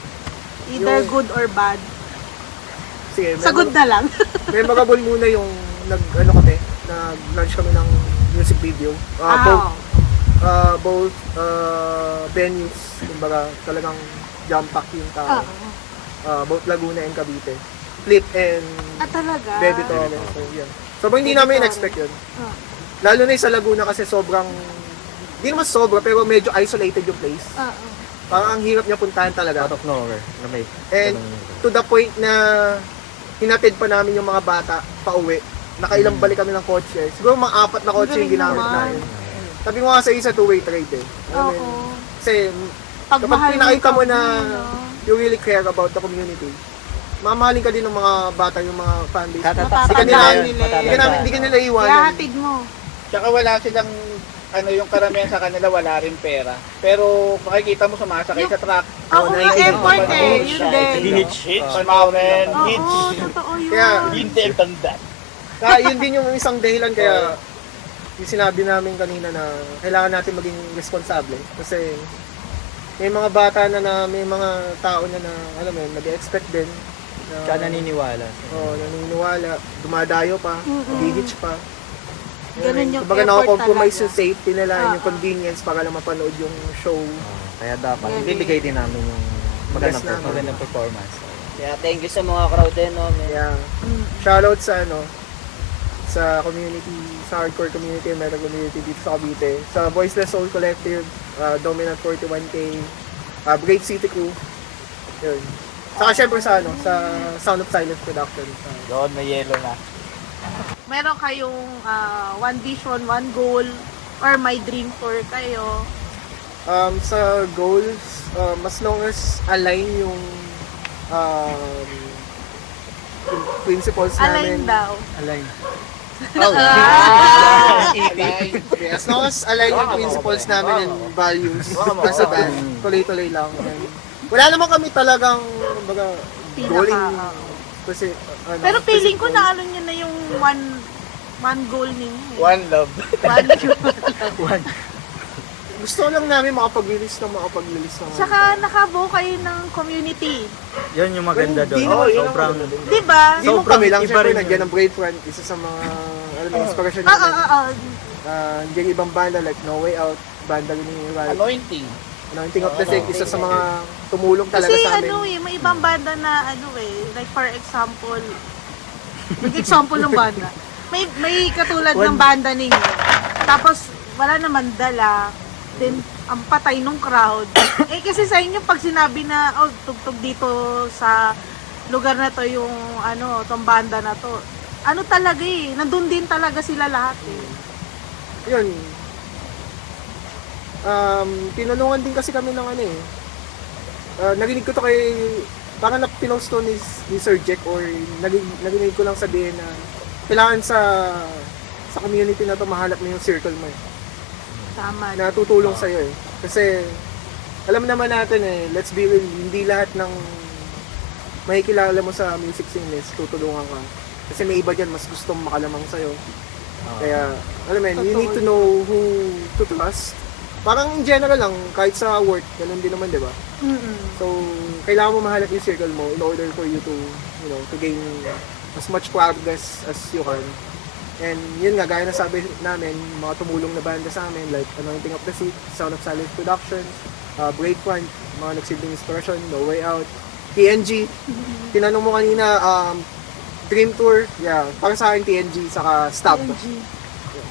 Either Yung- good or bad. Sige, Sa good na lang. memorable muna yung nag-launch kami ng music video. Both venues, kumbaga talagang jam-pack yung tao. Both Laguna and Cavite. Flip and Talaga. Baby Torrens. So, yan. Sobrang hindi namin in-expect yun. Lalo na yung sa Laguna kasi sobrang, hindi naman sobra, pero medyo isolated yung place. Oo. Parang ang hirap niya puntahan talaga. Out of nowhere. Na may, And to the point na hinatid pa namin yung mga bata pa uwi. Nakailang balik kami ng kotse. Siguro mga 4 na kotse yung Galing ginamit naman. namin. Sabi ko nga sa isa, two-way trade eh. Alam mo yun? Oo. Kasi Pag kapag mahal mo pinakita mo yung na company, no? you really care about the community, mamahalin ka din ng mga bata, yung mga fanbase. Matatandaan nila eh. Hindi ka nila iwanan. Ihahatid mo. Tsaka wala silang, yung karamihan sa kanila wala rin pera. Pero makikita mo sumasakay sa truck. Oo nga, effort eh. Yun din. Hitch, mountain, Oo, totoo yun. Kaya, hindi ang tanda. Kaya yun din yung isang dahilan kaya yung sinabi namin kanina na kailangan natin maging responsable. Kasi may mga bata na may mga tao na alam mo yun, nag-expect din. Tsaka naniniwala. Oo, naniniwala. Dumadayo pa, nag-hitch pa. Ganun yung Kumbaga effort nako-compromise talaga. yung safety nila, yung convenience para lang mapanood yung show. Kaya dapat, Galing. ibibigay din namin yung Best magandang namin. performance. Kaya thank you sa mga crowd din, no? man. Yeah. Shoutout sa community, sa hardcore community, metal community dito sa Cavite. Sa Voiceless Soul Collective, Dominant 41K, Great City Crew. Yun. Saka syempre sa Sound of Silence Production. Doon, may yellow na. Meron kayong one vision, one goal, or may dream tour kayo. Sa goals, as long as align yung principles Align namin. daw. Align. As long as align yung principles namin and values as a band, tuloy-tuloy lang. And wala naman kami talagang baga, goaling kasi Pero feeling ko na ano nyo na yung one goal ninyo. One love. One. gusto lang namin makapag-release ng Tsaka nakabuo kayo ng community. Yun yung maganda doon. Hindi naman, yun ang Sobrang, maganda doon. Diba? Hindi mo Sobrang kami lang, iba syempre rin nandiyan yun. ang Brave Front, isa sa mga inspiration Oo, namin. oo, oo. Nandiyan ibang banda like No Way Out, banda rin ni Ralph. Anointing. Anointing of the Sick, isa sa mga tumulong talaga Kasi sa amin. may ibang banda na like for example, mag-example ng banda. May katulad ng banda ninyo. Tapos wala naman dala. Then ang patay nung crowd. Kasi sa inyo pag sinabi na tugtog dito sa lugar na to yung tong banda na to. Talaga nandun din talaga sila lahat Yun. Tinulungan din kasi kami ng narinig ko to kay, parang pinost to ni Sir Jack or narinig ko lang sabihin na kailangan sa community na to mahanap mo yung circle mo Tama. na tutulong sa'yo Kasi alam naman natin let's be real, hindi lahat ng makikilala mo sa music scene tutulungan ka. Kasi may iba dyan mas gustong makalamang sa'yo. Kaya, alam mo you need to know who to trust. Parang in general lang, kahit sa work, ganun din naman, di ba? So, kailangan mo mahanap yung circle mo in order for you to, to gain as much progress as you can. And yun nga, gaya na sabi namin, mga tumulong na banda sa amin, like Anointing of the Sick, Sound of Silence Productions, Brave Front, mga nagsilbing inspiration, No Way Out, TNG, tinanong mo kanina, Dream Tour, para sa akin TNG, saka Stab.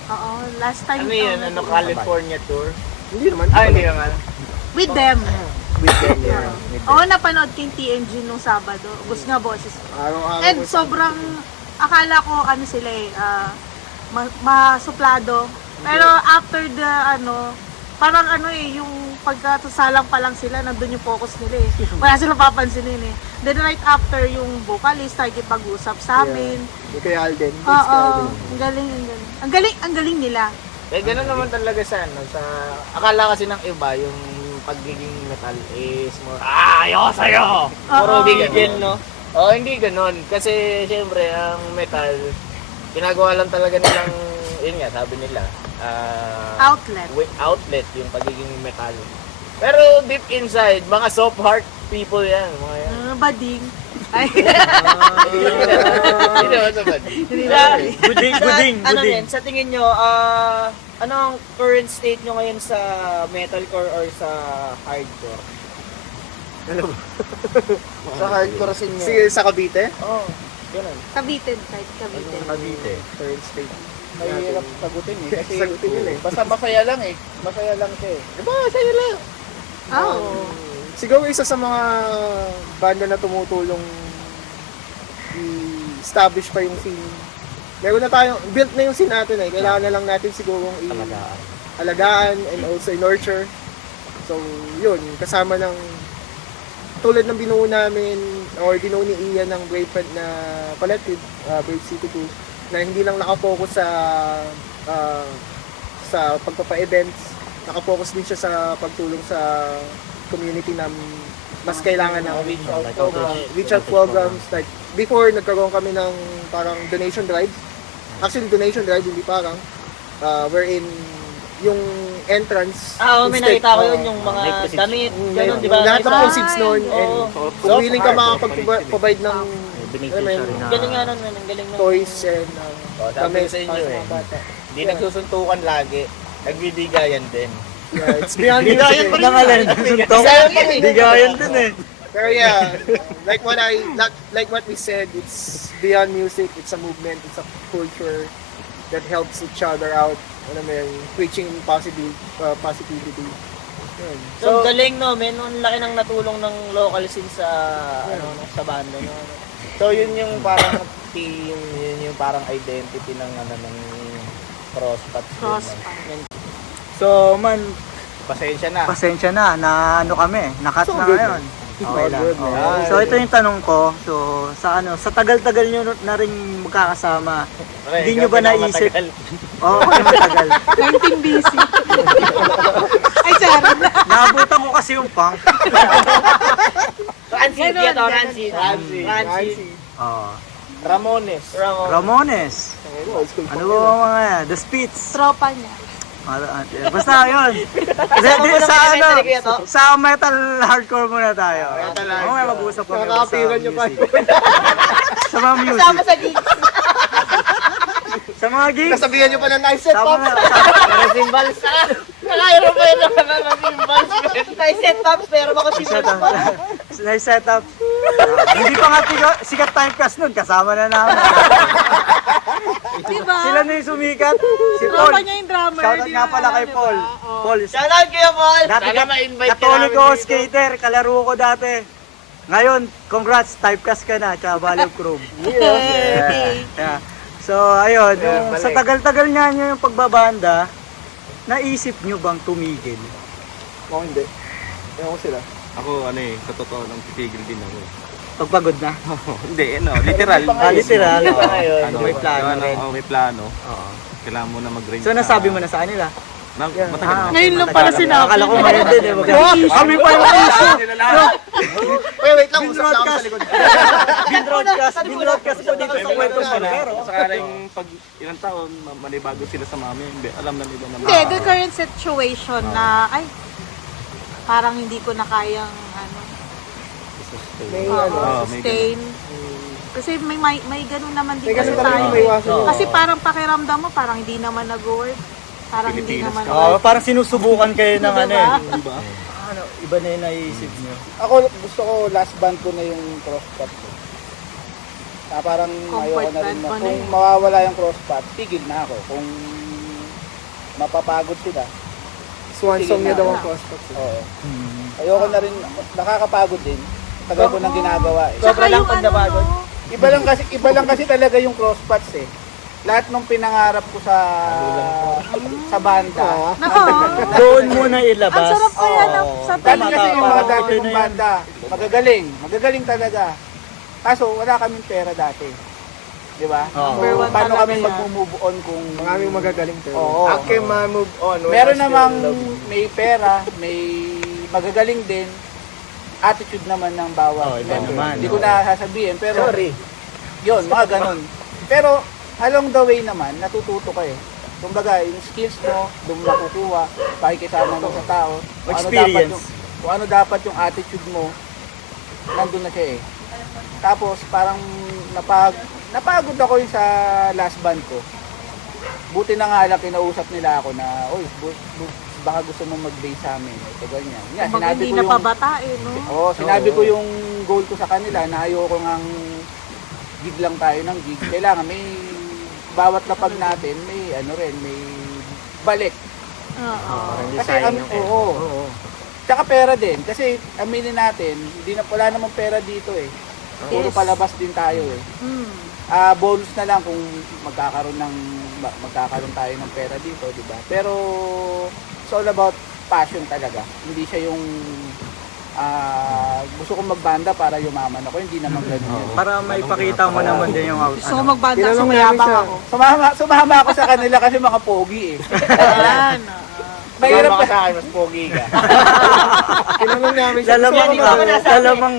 Oo, last time. Ano yun? California tour? Hindi naman. Hindi naman. With them. With them, Oo, napanood ko yung TNG nung Sabado. Gusto nga boses. Araw-araw. And sobrang, akala ko sila masuplado. Pero after the parang yung pagkatusalang pa lang sila, nandun yung focus nila Wala silang papansinin Then right after yung vocalist, pag-usap sa amin. Kay Alden. Oo, ang galing. Ang galing nila. Ganun naman talaga sa akala kasi ng iba yung pagiging metal is more, ayaw sa'yo! Puro bigil, no? Hindi ganun. Kasi, syempre, ang metal, ginagawa lang talaga nilang, yun nga, sabi nila, outlet yung pagiging metal. Pero deep inside, mga soft heart people yan. Mga yan. Bading. Ay. Hindi naman sa bading. Buding. Sa tingin nyo, ano ang current state nyo ngayon sa metalcore or sa hardcore? Ano ba? Sa hardcore scene nyo? Sige, sa Cavite? Oo. Ganun. Cavite, kahit Cavite. Cavite. Third state. Mahirap sagutin eh. Kasi Sagutin yun eh. basta masaya lang eh. Masaya lang siya eh. Diba, sa'yo lang. Oo. Siguro isa sa mga banda na tumutulong i-establish pa yung scene. Meron na tayong, built na yung scene natin eh. Kailangan na lang natin sigurong alagaan and also i-nurture. So, yun, kasama ng tulad ng binuo namin or binuo ni Ian ng Brave Friend na collective, Brave City 2, na hindi lang nakafocus sa pagpapa-events, nakafocus din siya sa pagtulong sa community na mas kailangan ng reach out programs. Like before, nagkaroon kami ng parang donation drive. Actually, donation drive, hindi parang wherein yung entrance. May nakita ko yun, yung mga damit, gano'n, di ba? Lahat ng May proceeds noon. And kung willing ka makapag-provide ng galing nga nun, ang galing nun. toys and Sabi ko sa inyo eh, hindi nagsusuntukan lagi, nagbibigayan din. Yeah, it's beyond Bigayan music. pa rin naman. Bigayan din eh. Pero yeah, like what we said, it's beyond music, it's a movement, it's a culture that helps each other out. Alam mo yun, preaching positivity. Yun. So, galing no, men. Ang laki ng natulong ng local scene sa sa banda no. So yun yung parang yun yung parang identity ng ng Crosspads. So man, Pasensya na. na ano kami, nakat So na good, ngayon. Okay lang. good, Oo. man. So ito yung tanong ko. So sa tagal-tagal nyo na rin magkakasama, hindi nyo ba naisip? Oo, kasi matagal. 19 BC. Ay, Sharon. Naabutan ko kasi yung punk. Rancy, Ganun, yan o, ganun. Rancy. Rancy. Oo. Ramones. Ramones. Ano ba mga yan? The Spits. Tropa niya. Basta yun. Sa metal hardcore muna tayo. Mamaya mag-uusap kami sa Nakakapiran nyo pa. music. Sa mga music. Kasama sa gigs. Sa mga gigs. Nasabihan nyo pa na nice set Sama up. na. Pero cymbals. Nakayro pa yun ng cymbals. May set ups, pero baka cymbals pa. Nice setup. Hindi pa nga sikat Timecast nun. Kasama na namin. Diba? Sila na yung sumikat. Si Paul. Tropa niya yung drummer. Shoutout di nga ba? pala kay Diba? Paul. Oo. Paul. Shoutout kayo, Paul. Dati Sana ma-invite ka Catholic namin dito. skater. Kalaro ko dati. Ngayon, congrats. Typecast ka na. Tsaka Valley of Chrome. Yeah. So, ayun. Yung, sa tagal-tagal nga nyo yung pagbabanda, naisip nyo bang tumigil? Oo, hindi. Ewan ko sila. Ako sa totoo lang titigil din ako. Pagpagod na? Hindi, literal. Literal. Hindi pa ngayon. May plano rin. May plano. Oo. Kailangan mo na mag-range. So, nasabi mo na sa kanila? Matagal na. Ngayon lang pala sinabi. Akala ko ngayon din eh. Kami pa yung issue. Wait lang, usap sa kami sa likod. Binroadcast ko dito sa kwentong Barbero. Sakaling pag ilang taon, manibago sila sa mami. Alam na nila na Hindi, the current situation na, ay, parang hindi ko na kayang, May sustain. Kasi may ganun naman din May kasi ganun talaga tayo. may iwasan yun. Kasi parang pakiramdam mo, parang hindi naman nag-work. Parang hindi Pilipinas naman ka. Oo, parang sinusubukan kayo ng ano eh. Diba? Ano, iba na yung naiisip nyo. Ako gusto ko last band ko na yung Crosspads. Parang Comfort ayoko na rin band mo na kung yun. mawawala yung Crosspads, tigil na ako. Kung mapapagod sila, Swan song niya daw ang prospects. oo. Ayoko na rin, nakakapagod din. Tagal ko nang ginagawa eh. Tsaka yung ano, no? Iba lang kasi talaga yung Crosspads eh. Lahat ng pinangarap ko sa banda. Doon muna Ang ilabas. sarap kaya na sa Dati tayo. kasi yung mga dati Okay kong na yun. banda, magagaling talaga. Kaso wala kaming pera dati. Di ba? Oo. So, paano talaga kami yan. mag-move on kung... Maraming magagaling pero. Oo. Okay, ma-move on. Meron namang may pera, may magagaling din, attitude naman ng bawat iba member. naman, Hindi ko oo. na sasabihin, pero yun, mga ganun. Pero along the way naman, natututo ka eh. Kumbaga, yung skills mo, doon mo makukuha, pakikisama mo sa tao, Experience. kung ano dapat yung attitude mo, nandun na siya eh. Tapos parang napagod ako yung sa last band ko. Buti na nga lang kinausap nila ako na, oy, baka gusto mo mag-base sa amin. Ito ganyan. Nga, Kumbaga hindi na pabata eh, no? sinabi ko yung goal ko sa kanila na ayoko ngang gig lang tayo ng gig. Kailangan may bawat lapag natin may ano rin, may balik. Oo. Kasi oo. Tsaka pera din kasi aminin natin, wala namang pera dito eh. Puro Yes. palabas din tayo eh. Bonus na lang kung magkakaroon tayo ng pera dito, di ba? Pero it's all about passion talaga. Hindi siya yung gusto kong magbanda para yumaman ako, hindi naman ganoon yun. Para may pakita mo naman din yung Gusto ko magbanda, Tinanong sumayabang namin siya. ako. Sumama ako sa kanila kasi mga pogi eh. Ayan. Mahirap Sumama ka sa akin, mas pogi ka. Tinanong namin siya. Lalamang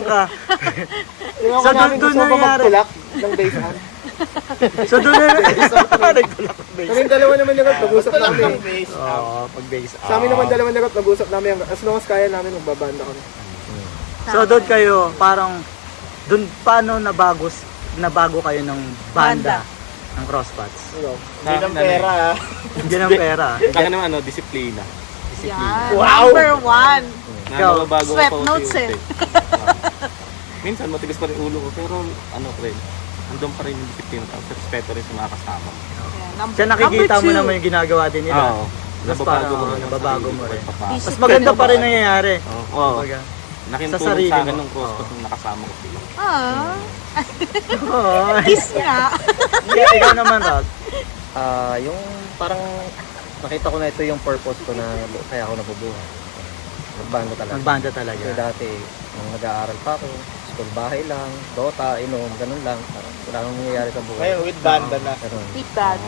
ka. Tinanong So, namin doon gusto na ba nangyari. magtulak ng base amp. So doon na Kaming dalawa naman yung nag-usap namin. pag base Sa amin naman dalawa nag-usap namin. As long as kaya namin, magbabanda kami. So doon kayo, parang doon paano nabago kayo ng banda ng Crosspads? Hindi ng pera ha. Hindi ng pera. Kaya naman disiplina. Yan. Number 1. Bago Sweat ako notes unti-unti. Minsan matigas pa rin ulo ko pero andun pa rin yung disiplina tapos respeto rin sa mga kasama. Kaya nakikita mo naman yung ginagawa din nila. Oo. Tapos nababago mo rin. Mas Mas maganda pa rin nangyayari. Oo. Kumbaga. Nakintulong sarili sa akin mo. nung crossfit nung nakasama ko sila. Kiss nga. Ikaw naman, Rod. Yung parang nakita ko na ito yung purpose ko na kaya ako nabubuhay. Nagbanda talaga. Nagbanda talaga. Kasi dati, nung nag-aaral pa ako, school bahay lang, Dota, inom, ganun lang. Parang wala nang nangyayari sa buhay. Ngayon, with banda na. Ganun. With that.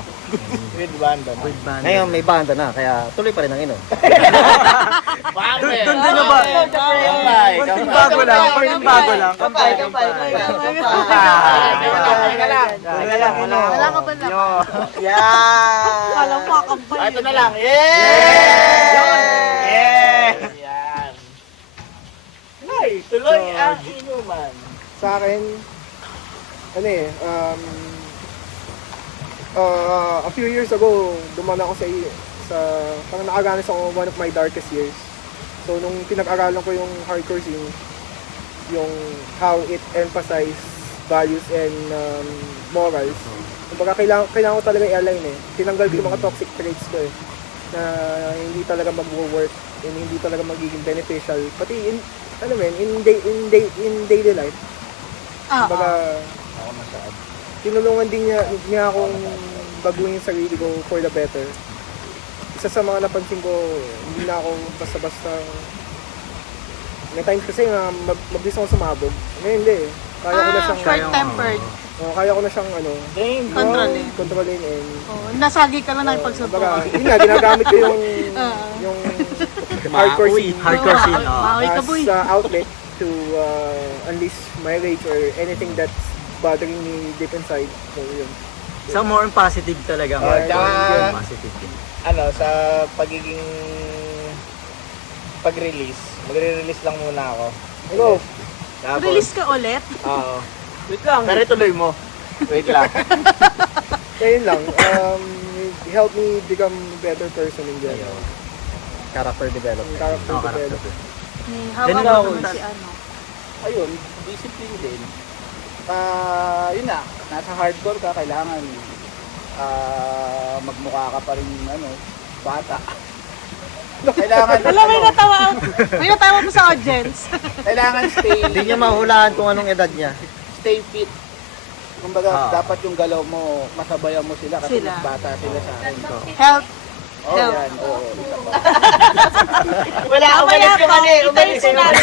With banda na. With band. Ngayon may banda na, kaya tuloy pa rin ang inom. Bakit? Doon din na ba? Konting bago lang. Kampay. Wala ka ba na? Yan! Alam mo, kakampay. Ito na lang. Yeah! Yan! Ay, tuloy ang inuman. Sa akin, a few years ago, dumaan ako sa parang nakaganas ako one of my darkest years. So, nung pinag-aralan ko yung hardcore scene, yung how it emphasize values and morals, kumbaga kailangan ko talaga i-align eh. Tinanggal ko yung mga toxic traits ko eh, na hindi talaga mag-work and hindi talaga magiging beneficial. Pati in daily life. Kumbaga, tinulungan din niya akong baguhin yung sarili ko for the better. Isa sa mga napansin ko, hindi na ako basta-basta. May times kasi nga mabilis ako sumabog. Ngayon hindi eh. Kaya ko na siyang Short-tempered. kaya ko na siyang Controlling. and Nasagi ka lang ng pagsuntukan. yun nga, ginagamit ko yung hardcore scene Hardcore scene. Maui ka, boy. as outlet to unleash my rage or anything that's bothering me deep inside. So yun. So more on positive talaga. tsaka- Positive din. Sa pagiging pag-release, magre-release lang muna ako. Go! Tapos, Release ka ulit? Oo. Wait lang. Pero ituloy mo. Wait lang. Kaya yun lang. It helped me become a better person in general. Character development. Character development. How Ganun about ako. si ano? Ayun, discipline din. Yun na, nasa hardcore ka, kailangan magmukha ka pa rin, bata. Kailangan, Wala, may natawa mo sa audience. kailangan Hindi niya mahulaan kung anong edad niya. stay fit. Kumbaga, dapat yung galaw mo, masabayan mo sila kasi Sila. mas bata sila sa akin. Health. Oh, yan. Oo. Wala, umalis yung mali. Umalis yung mali.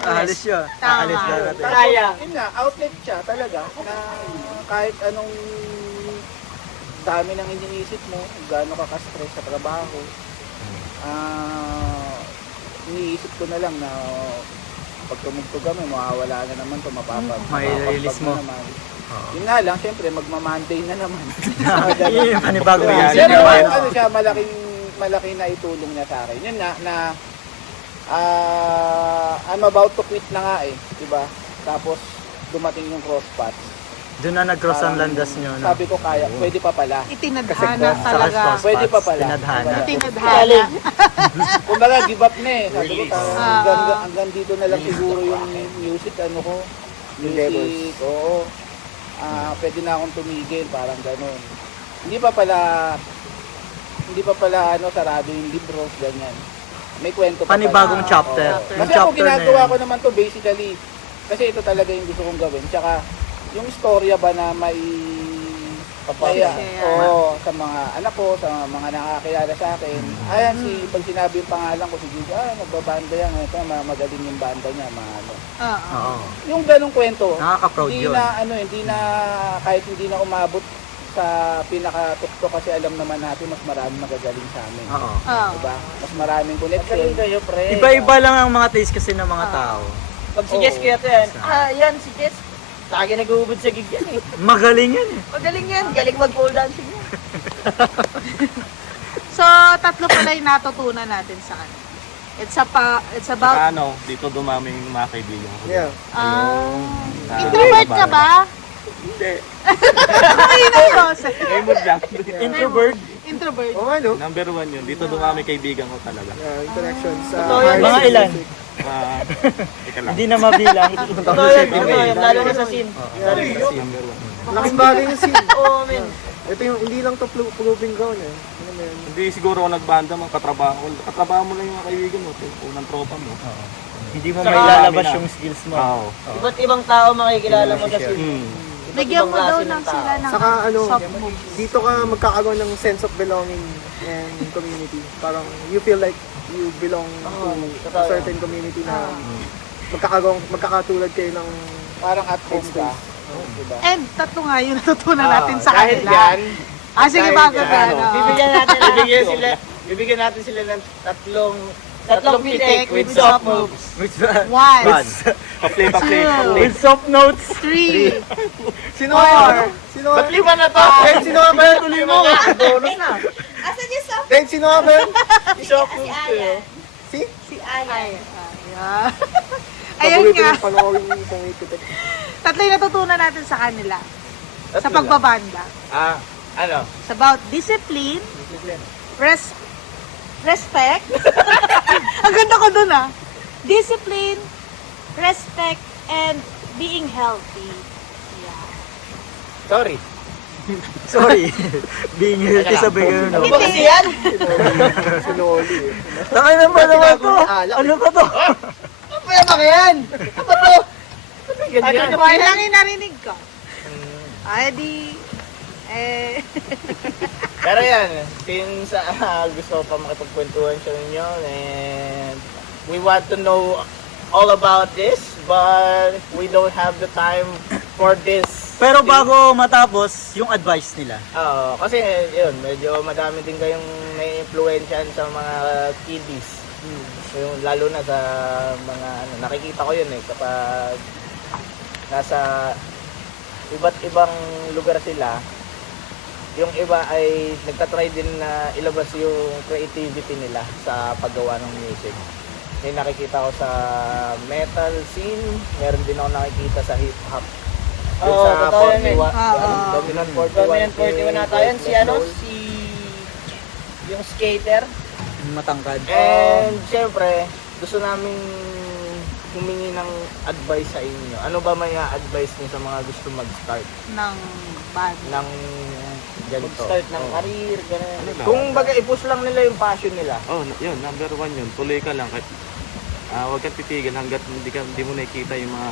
Alis siya. Tama. Alis na natin. Sayang. Yun nga, outlet siya talaga na kahit anong dami ng iniisip mo, gaano ka ka-stress sa trabaho. Iniisip ko na lang na pag tumugtog kami, mawawala na naman ito, May-release mo. naman. Yun nga lang, syempre, magma-Monday na naman. Yun yung panibagong yan. Pero siya, malaking na itulong niya sa akin. Yun nga, na I'm about to quit na nga eh, diba? Tapos, dumating yung crosspath. Doon na nag-cross ang landas nyo. No? Sabi ko, kaya, pwede pa pala. Itinadhana talaga. Pwede pa pala. Tinadhana. Itinadhana. Kumbaga, give up na eh. Sabi ko, hanggang dito na lang siguro yung music, music, oo. pwede na akong tumigil, parang ganun. Hindi pa pala sarado yung libro, ganyan. May kwento pa Panibagong pala. chapter. Oo. Yung Kasi ako chapter na ginagawa yun. ko naman to basically, kasi ito talaga yung gusto kong gawin. Tsaka, yung istorya ba na may papaya sa mga anak ko, sa mga nakakilala sa akin. Ayan, pag sinabi yung pangalan ko, si Gigi, nagbabanda yan, ito, magaling yung banda niya, mga ano. Oo. Yung ganong kwento, Nakaka-proud hindi yun. na, kahit hindi na umabot sa pinakatukto kasi alam naman natin mas maraming magagaling sa amin. Oo. Diba? Mas maraming connection. Magaling kayo, pre. Iba-iba lang ang mga taste kasi ng mga tao. Pag si Jess kaya yan, yan si Jess. Lagi nag-uubod sa gig yan eh. Magaling yan eh. Magaling yan, galing mag-pole dancing yan. So, tatlo pala yung natutunan natin sa kanya. It's about... Saka dito dumami yung mga kaibigan ko. Yeah. Introvert ka ba? Hindi. Ay, nalose. Ngayon lang. Introvert. Introvert. Oo, ano? Number 1 yun. Dito dumami kaibigan ko talaga. Yung connections. Mga ilan? Ika lang. Hindi na mabilang. Totoo yan, lalo na sa scene. Number 1. Laking bagay yung scene. Oo, men. Ito yung, hindi lang to proving ground eh. Ano mo yun? Hindi siguro ako nagbanda mo, katrabaho mo lang yung mga kaibigan mo, unang tropa mo. Hindi mo Saka mailalabas kami na. yung skills mo. Oo. Iba't ibang tao makikilala mo sa scene. Bigyan mo daw ng sila ng Saka soft moves. dito ka magkakaroon ng sense of belonging and community. Parang you feel like you belong to a certain community na magkakatulad kayo ng Parang at home ka. Diba? And tatlo nga yung natutunan natin sa Dahil kanila. yan, Sige, bago ka. Bibigyan natin sila ng Tatlong pitik with soft moves. Which one? 1, Pa-play. With soft notes. 3, Sino nga? Sino nga? Ba't lima na to? Sino nga ba yun? Tuloy mo. Bonus na. Asan yung soft? Then, sino nga ba yun? Si Aya. Si? Si Aya. Ayun nga. Panoorin kung ipitik. Tatlo yung natutunan natin sa kanila. Sa pagbabanda. Ano? It's about discipline, respect. Ang ganda ko dun Discipline, respect, and being healthy. Yeah. Sorry. Being healthy sabi ko Ano ba kasi yan? Sinuli eh. Takay na ba naman to? Ano ba to? Kaya ba yan? Ano to? Ano ba lang yung narinig ko? Ay, Pero yan, since gusto ko pa makipagkwentuhan sa inyo and we want to know all about this but we don't have the time for this. Pero bago matapos, yung advice nila. Oo, kasi yun, medyo madami din kayong na-influensyan sa mga kiddies. Yung, lalo na sa mga nakikita ko yun kapag nasa iba't ibang lugar sila, yung iba ay nagtatry din na ilabas yung creativity nila sa paggawa ng music. May nakikita ko sa metal scene, meron din ako nakikita sa hip-hop. Oo, totoo yan eh. Dominant 41. Dominant 41 na tayo. Yung skater. Matangkad. And syempre, gusto namin humingi ng advice sa inyo. Ano ba may advice niyo sa mga gusto mag-start ng band. ng ganito? Start ng career, gano'n. Kung baga i-push lang nila yung passion nila. Yun, number 1 yun. Tuloy ka lang. Kahit, huwag kang titigil hanggat hindi mo nakikita yung mga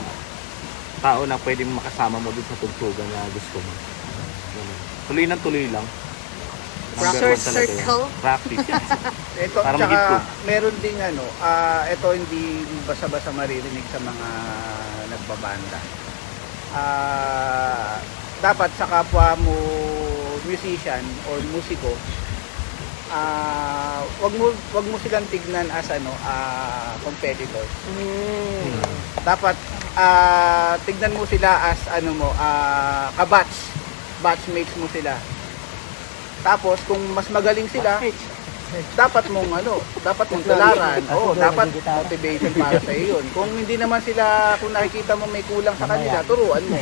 tao na pwedeng makasama mo dun sa tugtugan na gusto mo. Ganun. Tuloy lang. Number 1 talaga yan. Practice. Ito, Para tsaka mag-improve. meron ding ito hindi basta-basta maririnig sa mga nagbabanda. Dapat sa kapwa mo musician or musiko, wag mo silang tignan as competitors. Dapat tignan mo sila as batchmates mo sila. Tapos kung mas magaling sila, dapat mong tularan. Dapat motivation para sa iyo 'yun. Kung hindi naman sila, kung nakikita mo may kulang sa kanila, turuan mo.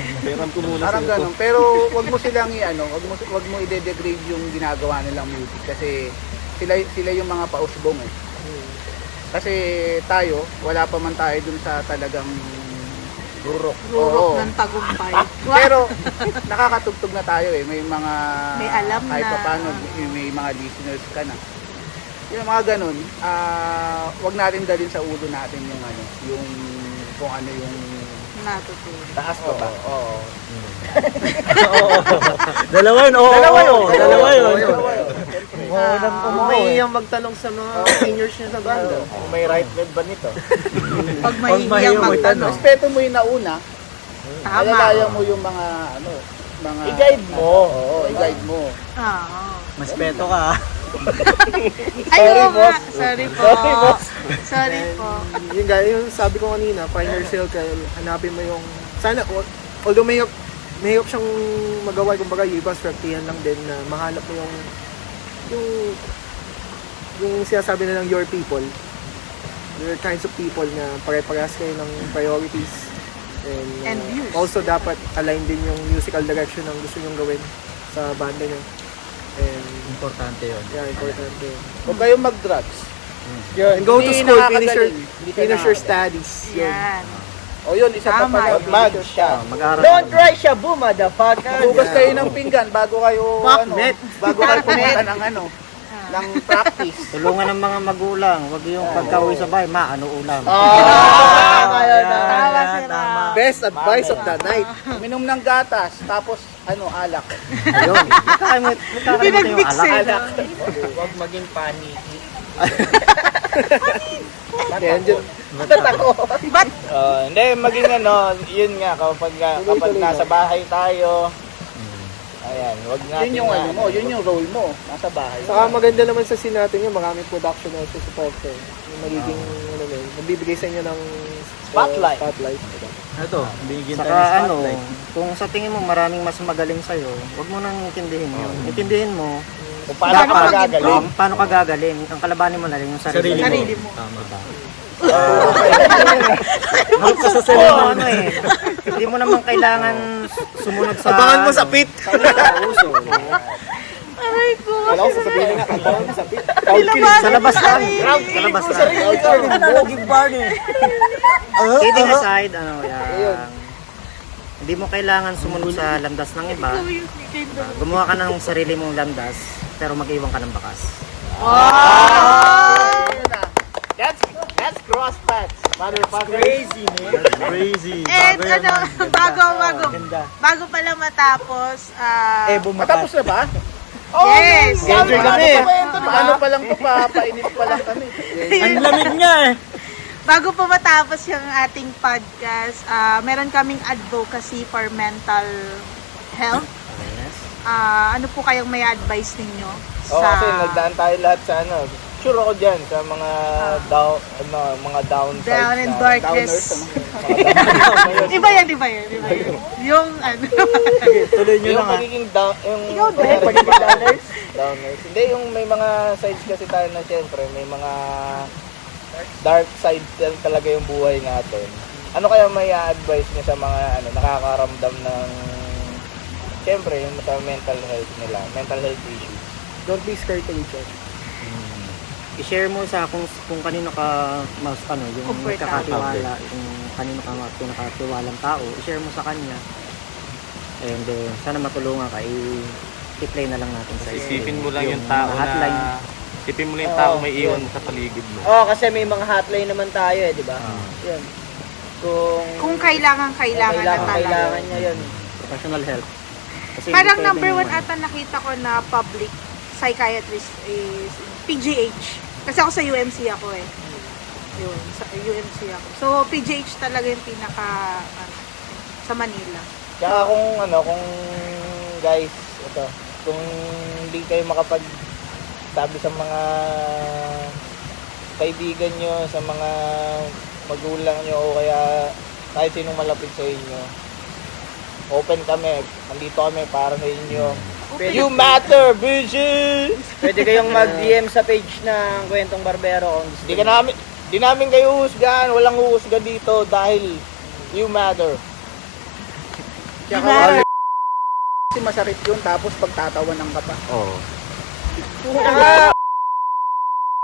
Parang ganun. Pero wag mo silang wag mo i-degrade yung ginagawa nilang music kasi sila yung mga pausbong Kasi tayo, wala pa man tayo dun sa talagang Rurok Oo. ng tagumpay. Pero nakakatugtog na tayo eh. May mga May alam kahit na. pa paano, may mga listeners ka na. Yung mga ganun, wag natin dalhin sa ulo natin yung ano, yung kung ano yung Natutunan. Taas pa ba? Oo. Dalawa yun, oo. Dalawa yun. Dalawa yun. Kung may iyang magtanong sa mga seniors niya sa banda, kung may right leg ba nito? Pag mahihiyang magtanong. Respeto mo yung nauna, Tama. alalayan mo yung mga ano, mga I-guide mo. Oo, i-guide mo. Mas peto ka. Ayaw nga. Sorry po. Sorry po. Yung gaya, yung sabi ko kanina, find yourself, hanapin mo yung, sana, although mahirap siyang magawa, kumbaga yung iba, swertihan lang din na mahanap mo yung sinasabi na lang your people, your kinds of people na pare-parehas kayo ng priorities. And views. Also, dapat align din yung musical direction ng gusto nyong gawin sa banda nyo. And, Importante yun. yeah, importante. Huwag kayong mag-drugs. And go to Hindi school, nakakagaling. Hindi ka finish your nakakagaling. studies. Yun. Yan. O yun, isa pa Tama. pala. Mag siya. Mag-aaral. Don't try shabu, motherfucker. Hugas kayo ng pinggan bago kayo, Pakmet. bago kayo pumunta ng ng practice. Tulungan ng mga magulang, wag yung pagka-uwi sa bahay, ano ulam. Tama sila. Best advice of the night. Uminom ng gatas, tapos alak. Ayun. Magkakalimutan yung Pinag-mix alak. Huwag maging paniki. Ba't Hindi, maging ano, yun nga, kapag nasa bahay tayo, ayan, wag natin Yun yung ano mo, yun yung role mo, nasa bahay. Saka maganda naman sa scene natin yung maraming production also supporter. Yung magiging, ano na yun, magbibigay sa inyo ng Spotlight. Diba? Ito, bigyan tayo ng Saka ano, spotlight. kung sa tingin mo maraming mas magaling sa'yo, wag mo nang intindihin yun. Intindihin mo kung paano ka magagaling. paano ka gagaling. Ang kalabanin mo na rin yung sarili, sarili mo? Tama. Mahal ka sa sarili mo, ano eh. Hindi mo naman kailangan sumunod sa... Abangan mo sa pit! Uso. Aray ko. Alam ko sasabihin nga, abangan mo sa pit. Sa labas lang. Sa labas lang. Naging Barney. Kidding aside, ano, yan. Hindi mo kailangan sumunod sa landas ng iba. Gumawa ka ng sarili mong landas, pero mag-iwan ka ng bakas. That's cross paths, motherfucker. Crazy. And ano, bago pala matapos, Matapos na ba? yes. Enjoy kami. Paano pa lang ito, papainit pa lang kami. Ang lamig niya eh. Bago po matapos yung ating podcast, meron kaming advocacy for mental health. Ano po kayong may advice ninyo? Oo, kasi nagdaan tayo lahat sa ano. Sure ako dyan sa mga mga downside. Down and darkness. Iba yan. Yung ano. Tuloy nyo Yung lang ha. pagiging down, yung Pagiging downers? downers. Hindi, yung may mga sides kasi tayo na syempre, may mga dark side talaga yung buhay natin. Ano kaya may advice niya sa mga nakakaramdam ng syempre yung sa mental health nila, mental health issues? Don't be scared to reach out. I-share mo sa kung kanino ka mas yung Comfortable. kakatiwala, kung kanino ka mas pinakatiwalang tao, i-share mo sa kanya. And sana matulungan ka, i-play na lang natin sa Isipin mo lang yung tao hotline. na... Isipin mo lang yung tao may iwan mo sa paligid mo. Kasi may mga hotline naman tayo di ba? Yun. Kung kailangan na talaga. Kailangan niya yun. Professional help. Kasi Parang hindi number pwedeng- 1 ata nakita ko na public psychiatrist is PGH. Kasi ako sa UMC ako eh. Yun, sa UMC ako. So, PGH talaga yung pinaka sa Manila. Kaya kung guys, kung hindi kayo sabi sa mga kaibigan nyo, sa mga magulang nyo, o kaya kahit sinong malapit sa inyo, open kami, nandito kami para sa inyo. You matter, bitches! Pwede kayong mag-DM sa page ng Kwentong Barbero kung gusto. Di namin kayo husgahan, walang huhusga dito dahil you matter. Kasi masakit yun, tapos pagtatawanan ka pa. Oo.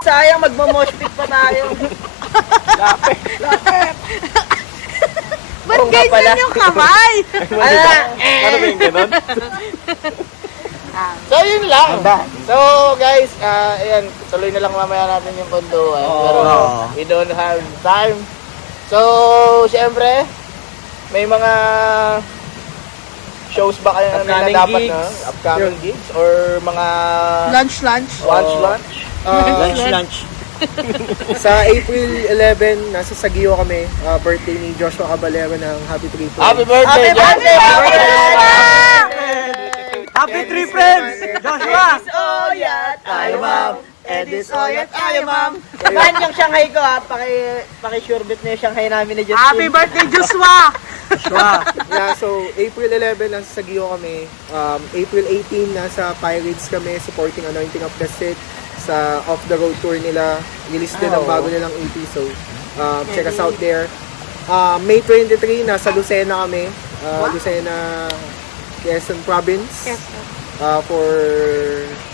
Sayang, magmo-mosh pit pa tayo. Ba't ganyan yung kamay? Ano ba yung ganun? So, yun lang. So, guys, ayan, tuloy na lang mamaya natin yung konduan. Pero, we don't have time. So, syempre, may mga shows ba kayo na dapat na? Upcoming gigs? Or mga Lunch. Lunch. Sa April 11, nasa Sagio kami. Birthday ni Joshua Caballero ng Happy Tree Friends. Happy birthday! Happy Tree Friends! Joshua! Oyat, ayaw ma'am. Edis Oyat, ayaw ma'am. Samahan yung Shanghai ko ha. Paki-surebit na yung Shanghai namin ni Justin. Happy birthday, Joshua! Yeah, so April 11, nasa Sagio kami. April 18, nasa Pirates kami supporting Anointing of the Sick sa Off the Road tour nila. Release din ang bago nilang EP, so check us out there. May 23, nasa Lucena kami. Lucena, Quezon Province. For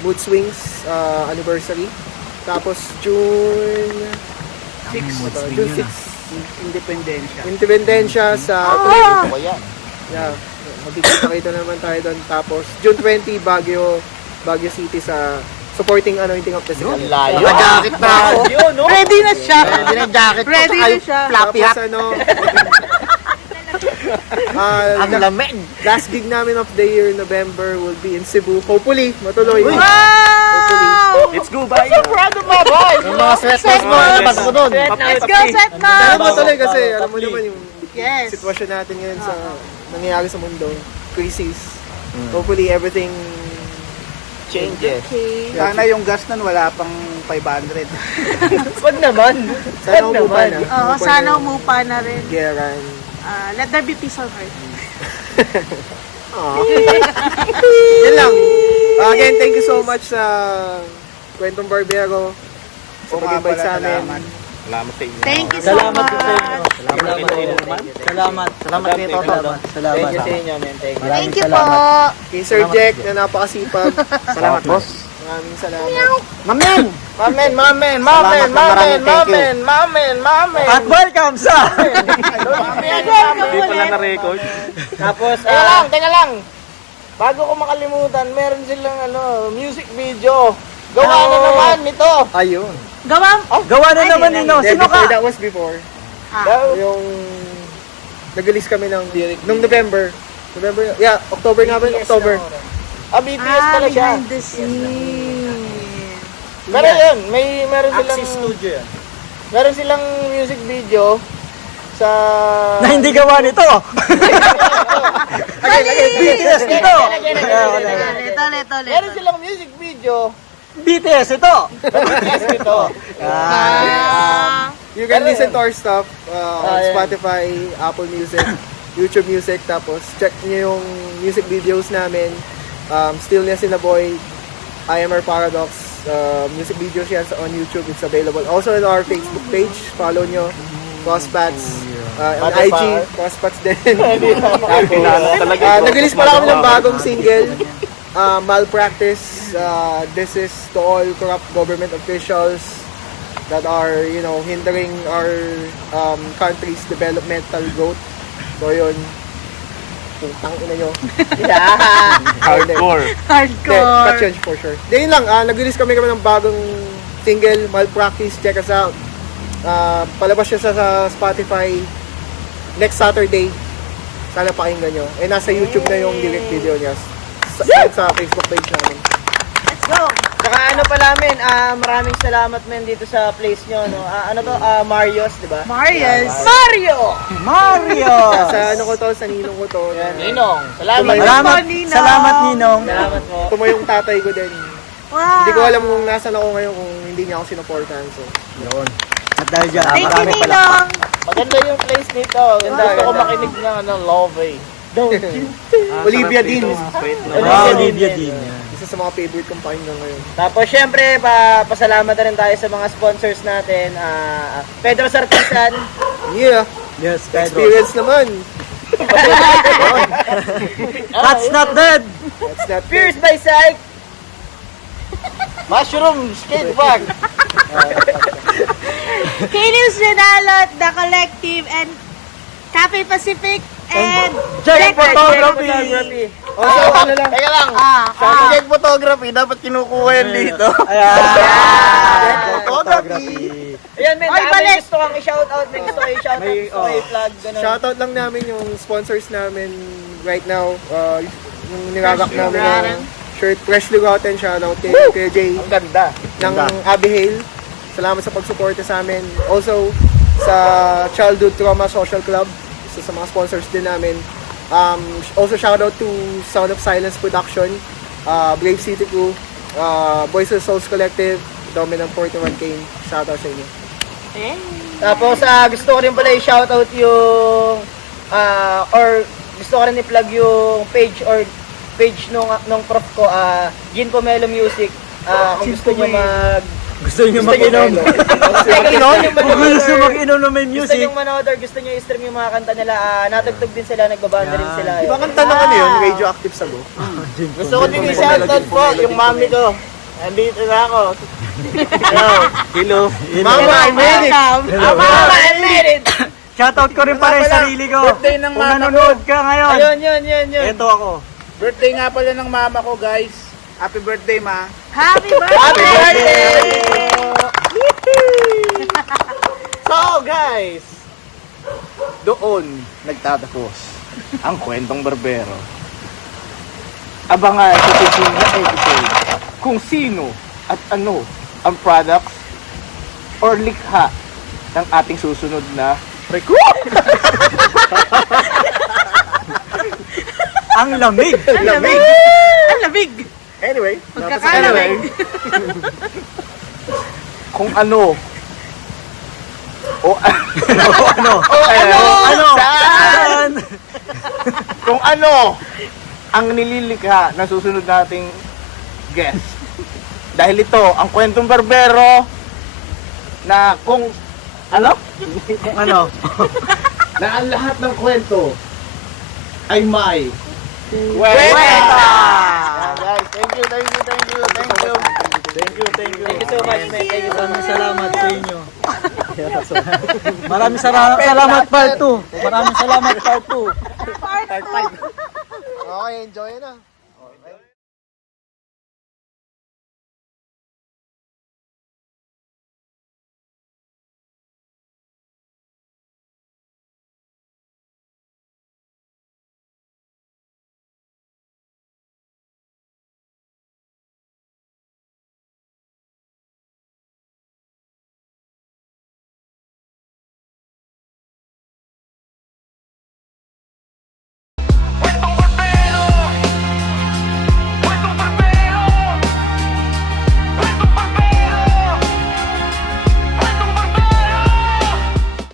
Mood Swings anniversary. Tapos June 6. Independencia sa Yeah, magkikita naman tayo doon. Tapos June 20, Baguio City sa supporting Anointing of the Sick. Layo. Naka-jacket na ako. Ready na siya. Ready na jacket. Ready na siya. Floppy hat. Ang lamig. Last gig namin of the year, November, will be in Cebu. Hopefully, matuloy. Wow! Let's go, bye! So proud of my boys! Yung mga sweaters mo, labas mo doon. Let's go, set na! Sana matuloy kasi alam mo naman yung Yes. sitwasyon natin ngayon sa nangyayari sa mundo. Crisis. Hopefully, everything Changes. Okay. Sana yung gas nun wala pang 500. Wag naman. sana umupa na. Oo, sana umupa na rin. Geran. Let there be peace on earth. Yan lang. Again, thank you so much sa Kwentong Barbero sa pag-invite sa amin. Salamat sa inyo. Thank you so much. Salamat. Salamat nito. Thank you sa inyo, man. Thank you. Thank you po. Kay Sir Jack na napakasipag. Salamat, boss. Maraming salamat. Mamen! Mamen! At welcome sa... Hindi pala na-record. Tapos, Teka lang. Bago ko makalimutan, meron silang music video. Gawa na naman nito. Ayun. Gawa na naman nino. Sino ka? That was before. Gaw- Yung nag-release kami ng nung November. Yeah, October nga ba? October. BTS pala siya. Behind the scene. Pero yun, meron silang Axis Studio yan. meron silang music video sa Na hindi gawa nito. BTS ito. Ito. meron silang music video BTS ito. BTS nito. You can listen to our stuff on Spotify, Apple Music, YouTube Music. Tapos check niyo yung music videos namin. Stillness in a Void, IMR Paradox, music videos yan on YouTube. It's available. Also in our Facebook page, follow nyo. Crosspats. On IG, Crosspats din. Nag-release pala kami ng bagong single, Malpractice. This is to all corrupt government officials that are, hindering our country's developmental growth. So yun, putang ina nyo. Hardcore. Catch yun for sure. Then yun lang, nag-release kami ng bagong single, Malpractice. Check us out. Palabas siya sa Spotify next Saturday. Sana pakinggan nyo. Nasa YouTube na yung direct video niya. Sa Facebook page namin. Let's go! Saka maraming salamat men dito sa place nyo. No? Marios, di ba? Marius. Mario. Sa sa ninong ko to. Ninong, salamat. Salamat, Ninong. Salamat mo. Tumo yung tatay ko din. Wow. Hindi ko alam kung nasan ako ngayon kung hindi niya ako sinuportahan. So, Yun. At dahil dyan, Thank you, marami pala. Ninong. Maganda yung place nito. Gusto ko makinig ng Love eh. Olivia Dean. Olivia din. Isa sa mga favorite kong pakinggan ngayon. Tapos syempre, pasalamat na rin tayo sa mga sponsors natin. Pedro Sartisan. Yeah. Yes, Pedro. Experience naman. That's not dead. That's not Fierce by Psych. Mushroom skate park. K-News Renalot, The Collective, and Cathay Pacific and Jack Photography. Also, ano lang, Teka lang. Sa check photography, dapat kinukuha yan dito. Ayan. Photography. Ayan, men, Oy, balik! may gusto kang i-shoutout, may gusto kang i-shoutout, gusto kang i-plug, gano'n. shoutout lang namin yung sponsors namin right now. Yung niragak namin ng shirt, Freshly Rotten, shoutout kay Jay Ang ganda. ng Abihail. Salamat sa pagsuporta sa amin. Also, sa Childhood Trauma Social Club, isa sa mga sponsors din namin. Also, shoutout to Sound of Silence Production, Brave City Crew, Boys of Souls Collective, Dominant 41 Kane. Shoutout sa inyo. Tapos, gusto ko rin pala i-shoutout yung, or gusto ko rin i-plug yung page nung prof ko, Gin Pomelo Music. Kung gusto nyo Gusto niyo mag-inom? Gusto mag-inom na may Gusto music? nyo manood or gusto nyo i-stream yung mga kanta nila, natugtog din sila, nagbabanda rin sila. Di ba kanta ng ano yun? Radioactive Sago? Gusto ko din i-shoutout po yung mami ko. Andito na ako. Hello. Mama, I made it! Mama, I made it! Shoutout ko rin pala yung sarili ko. Birthday ng Kung mama nanonood ka ngayon. Ayun. Ito ako. Birthday nga pala ng mama ko, guys. Happy birthday, ma. Happy birthday! So guys, doon nagtatapos ang kwentong barbero. Abangan sa susunod na episode kung sino at ano ang products or likha ng ating susunod na recruit. Ang lamig. Ang lamig! Ang lamig! Anyway, Magkakalamig. Kung ano o Saan? kung ano ang nililikha ng susunod nating guest. Dahil ito, ang kwentong barbero na kung ano? Ano? Na ang lahat ng kwento ay may Kwenta! Yeah, guys, thank you. Thank you so much, man. Thank you so much. Salamat sa inyo. Maraming salamat part 2. Maraming salamat part 2. okay, enjoy na. Kwentong barbero!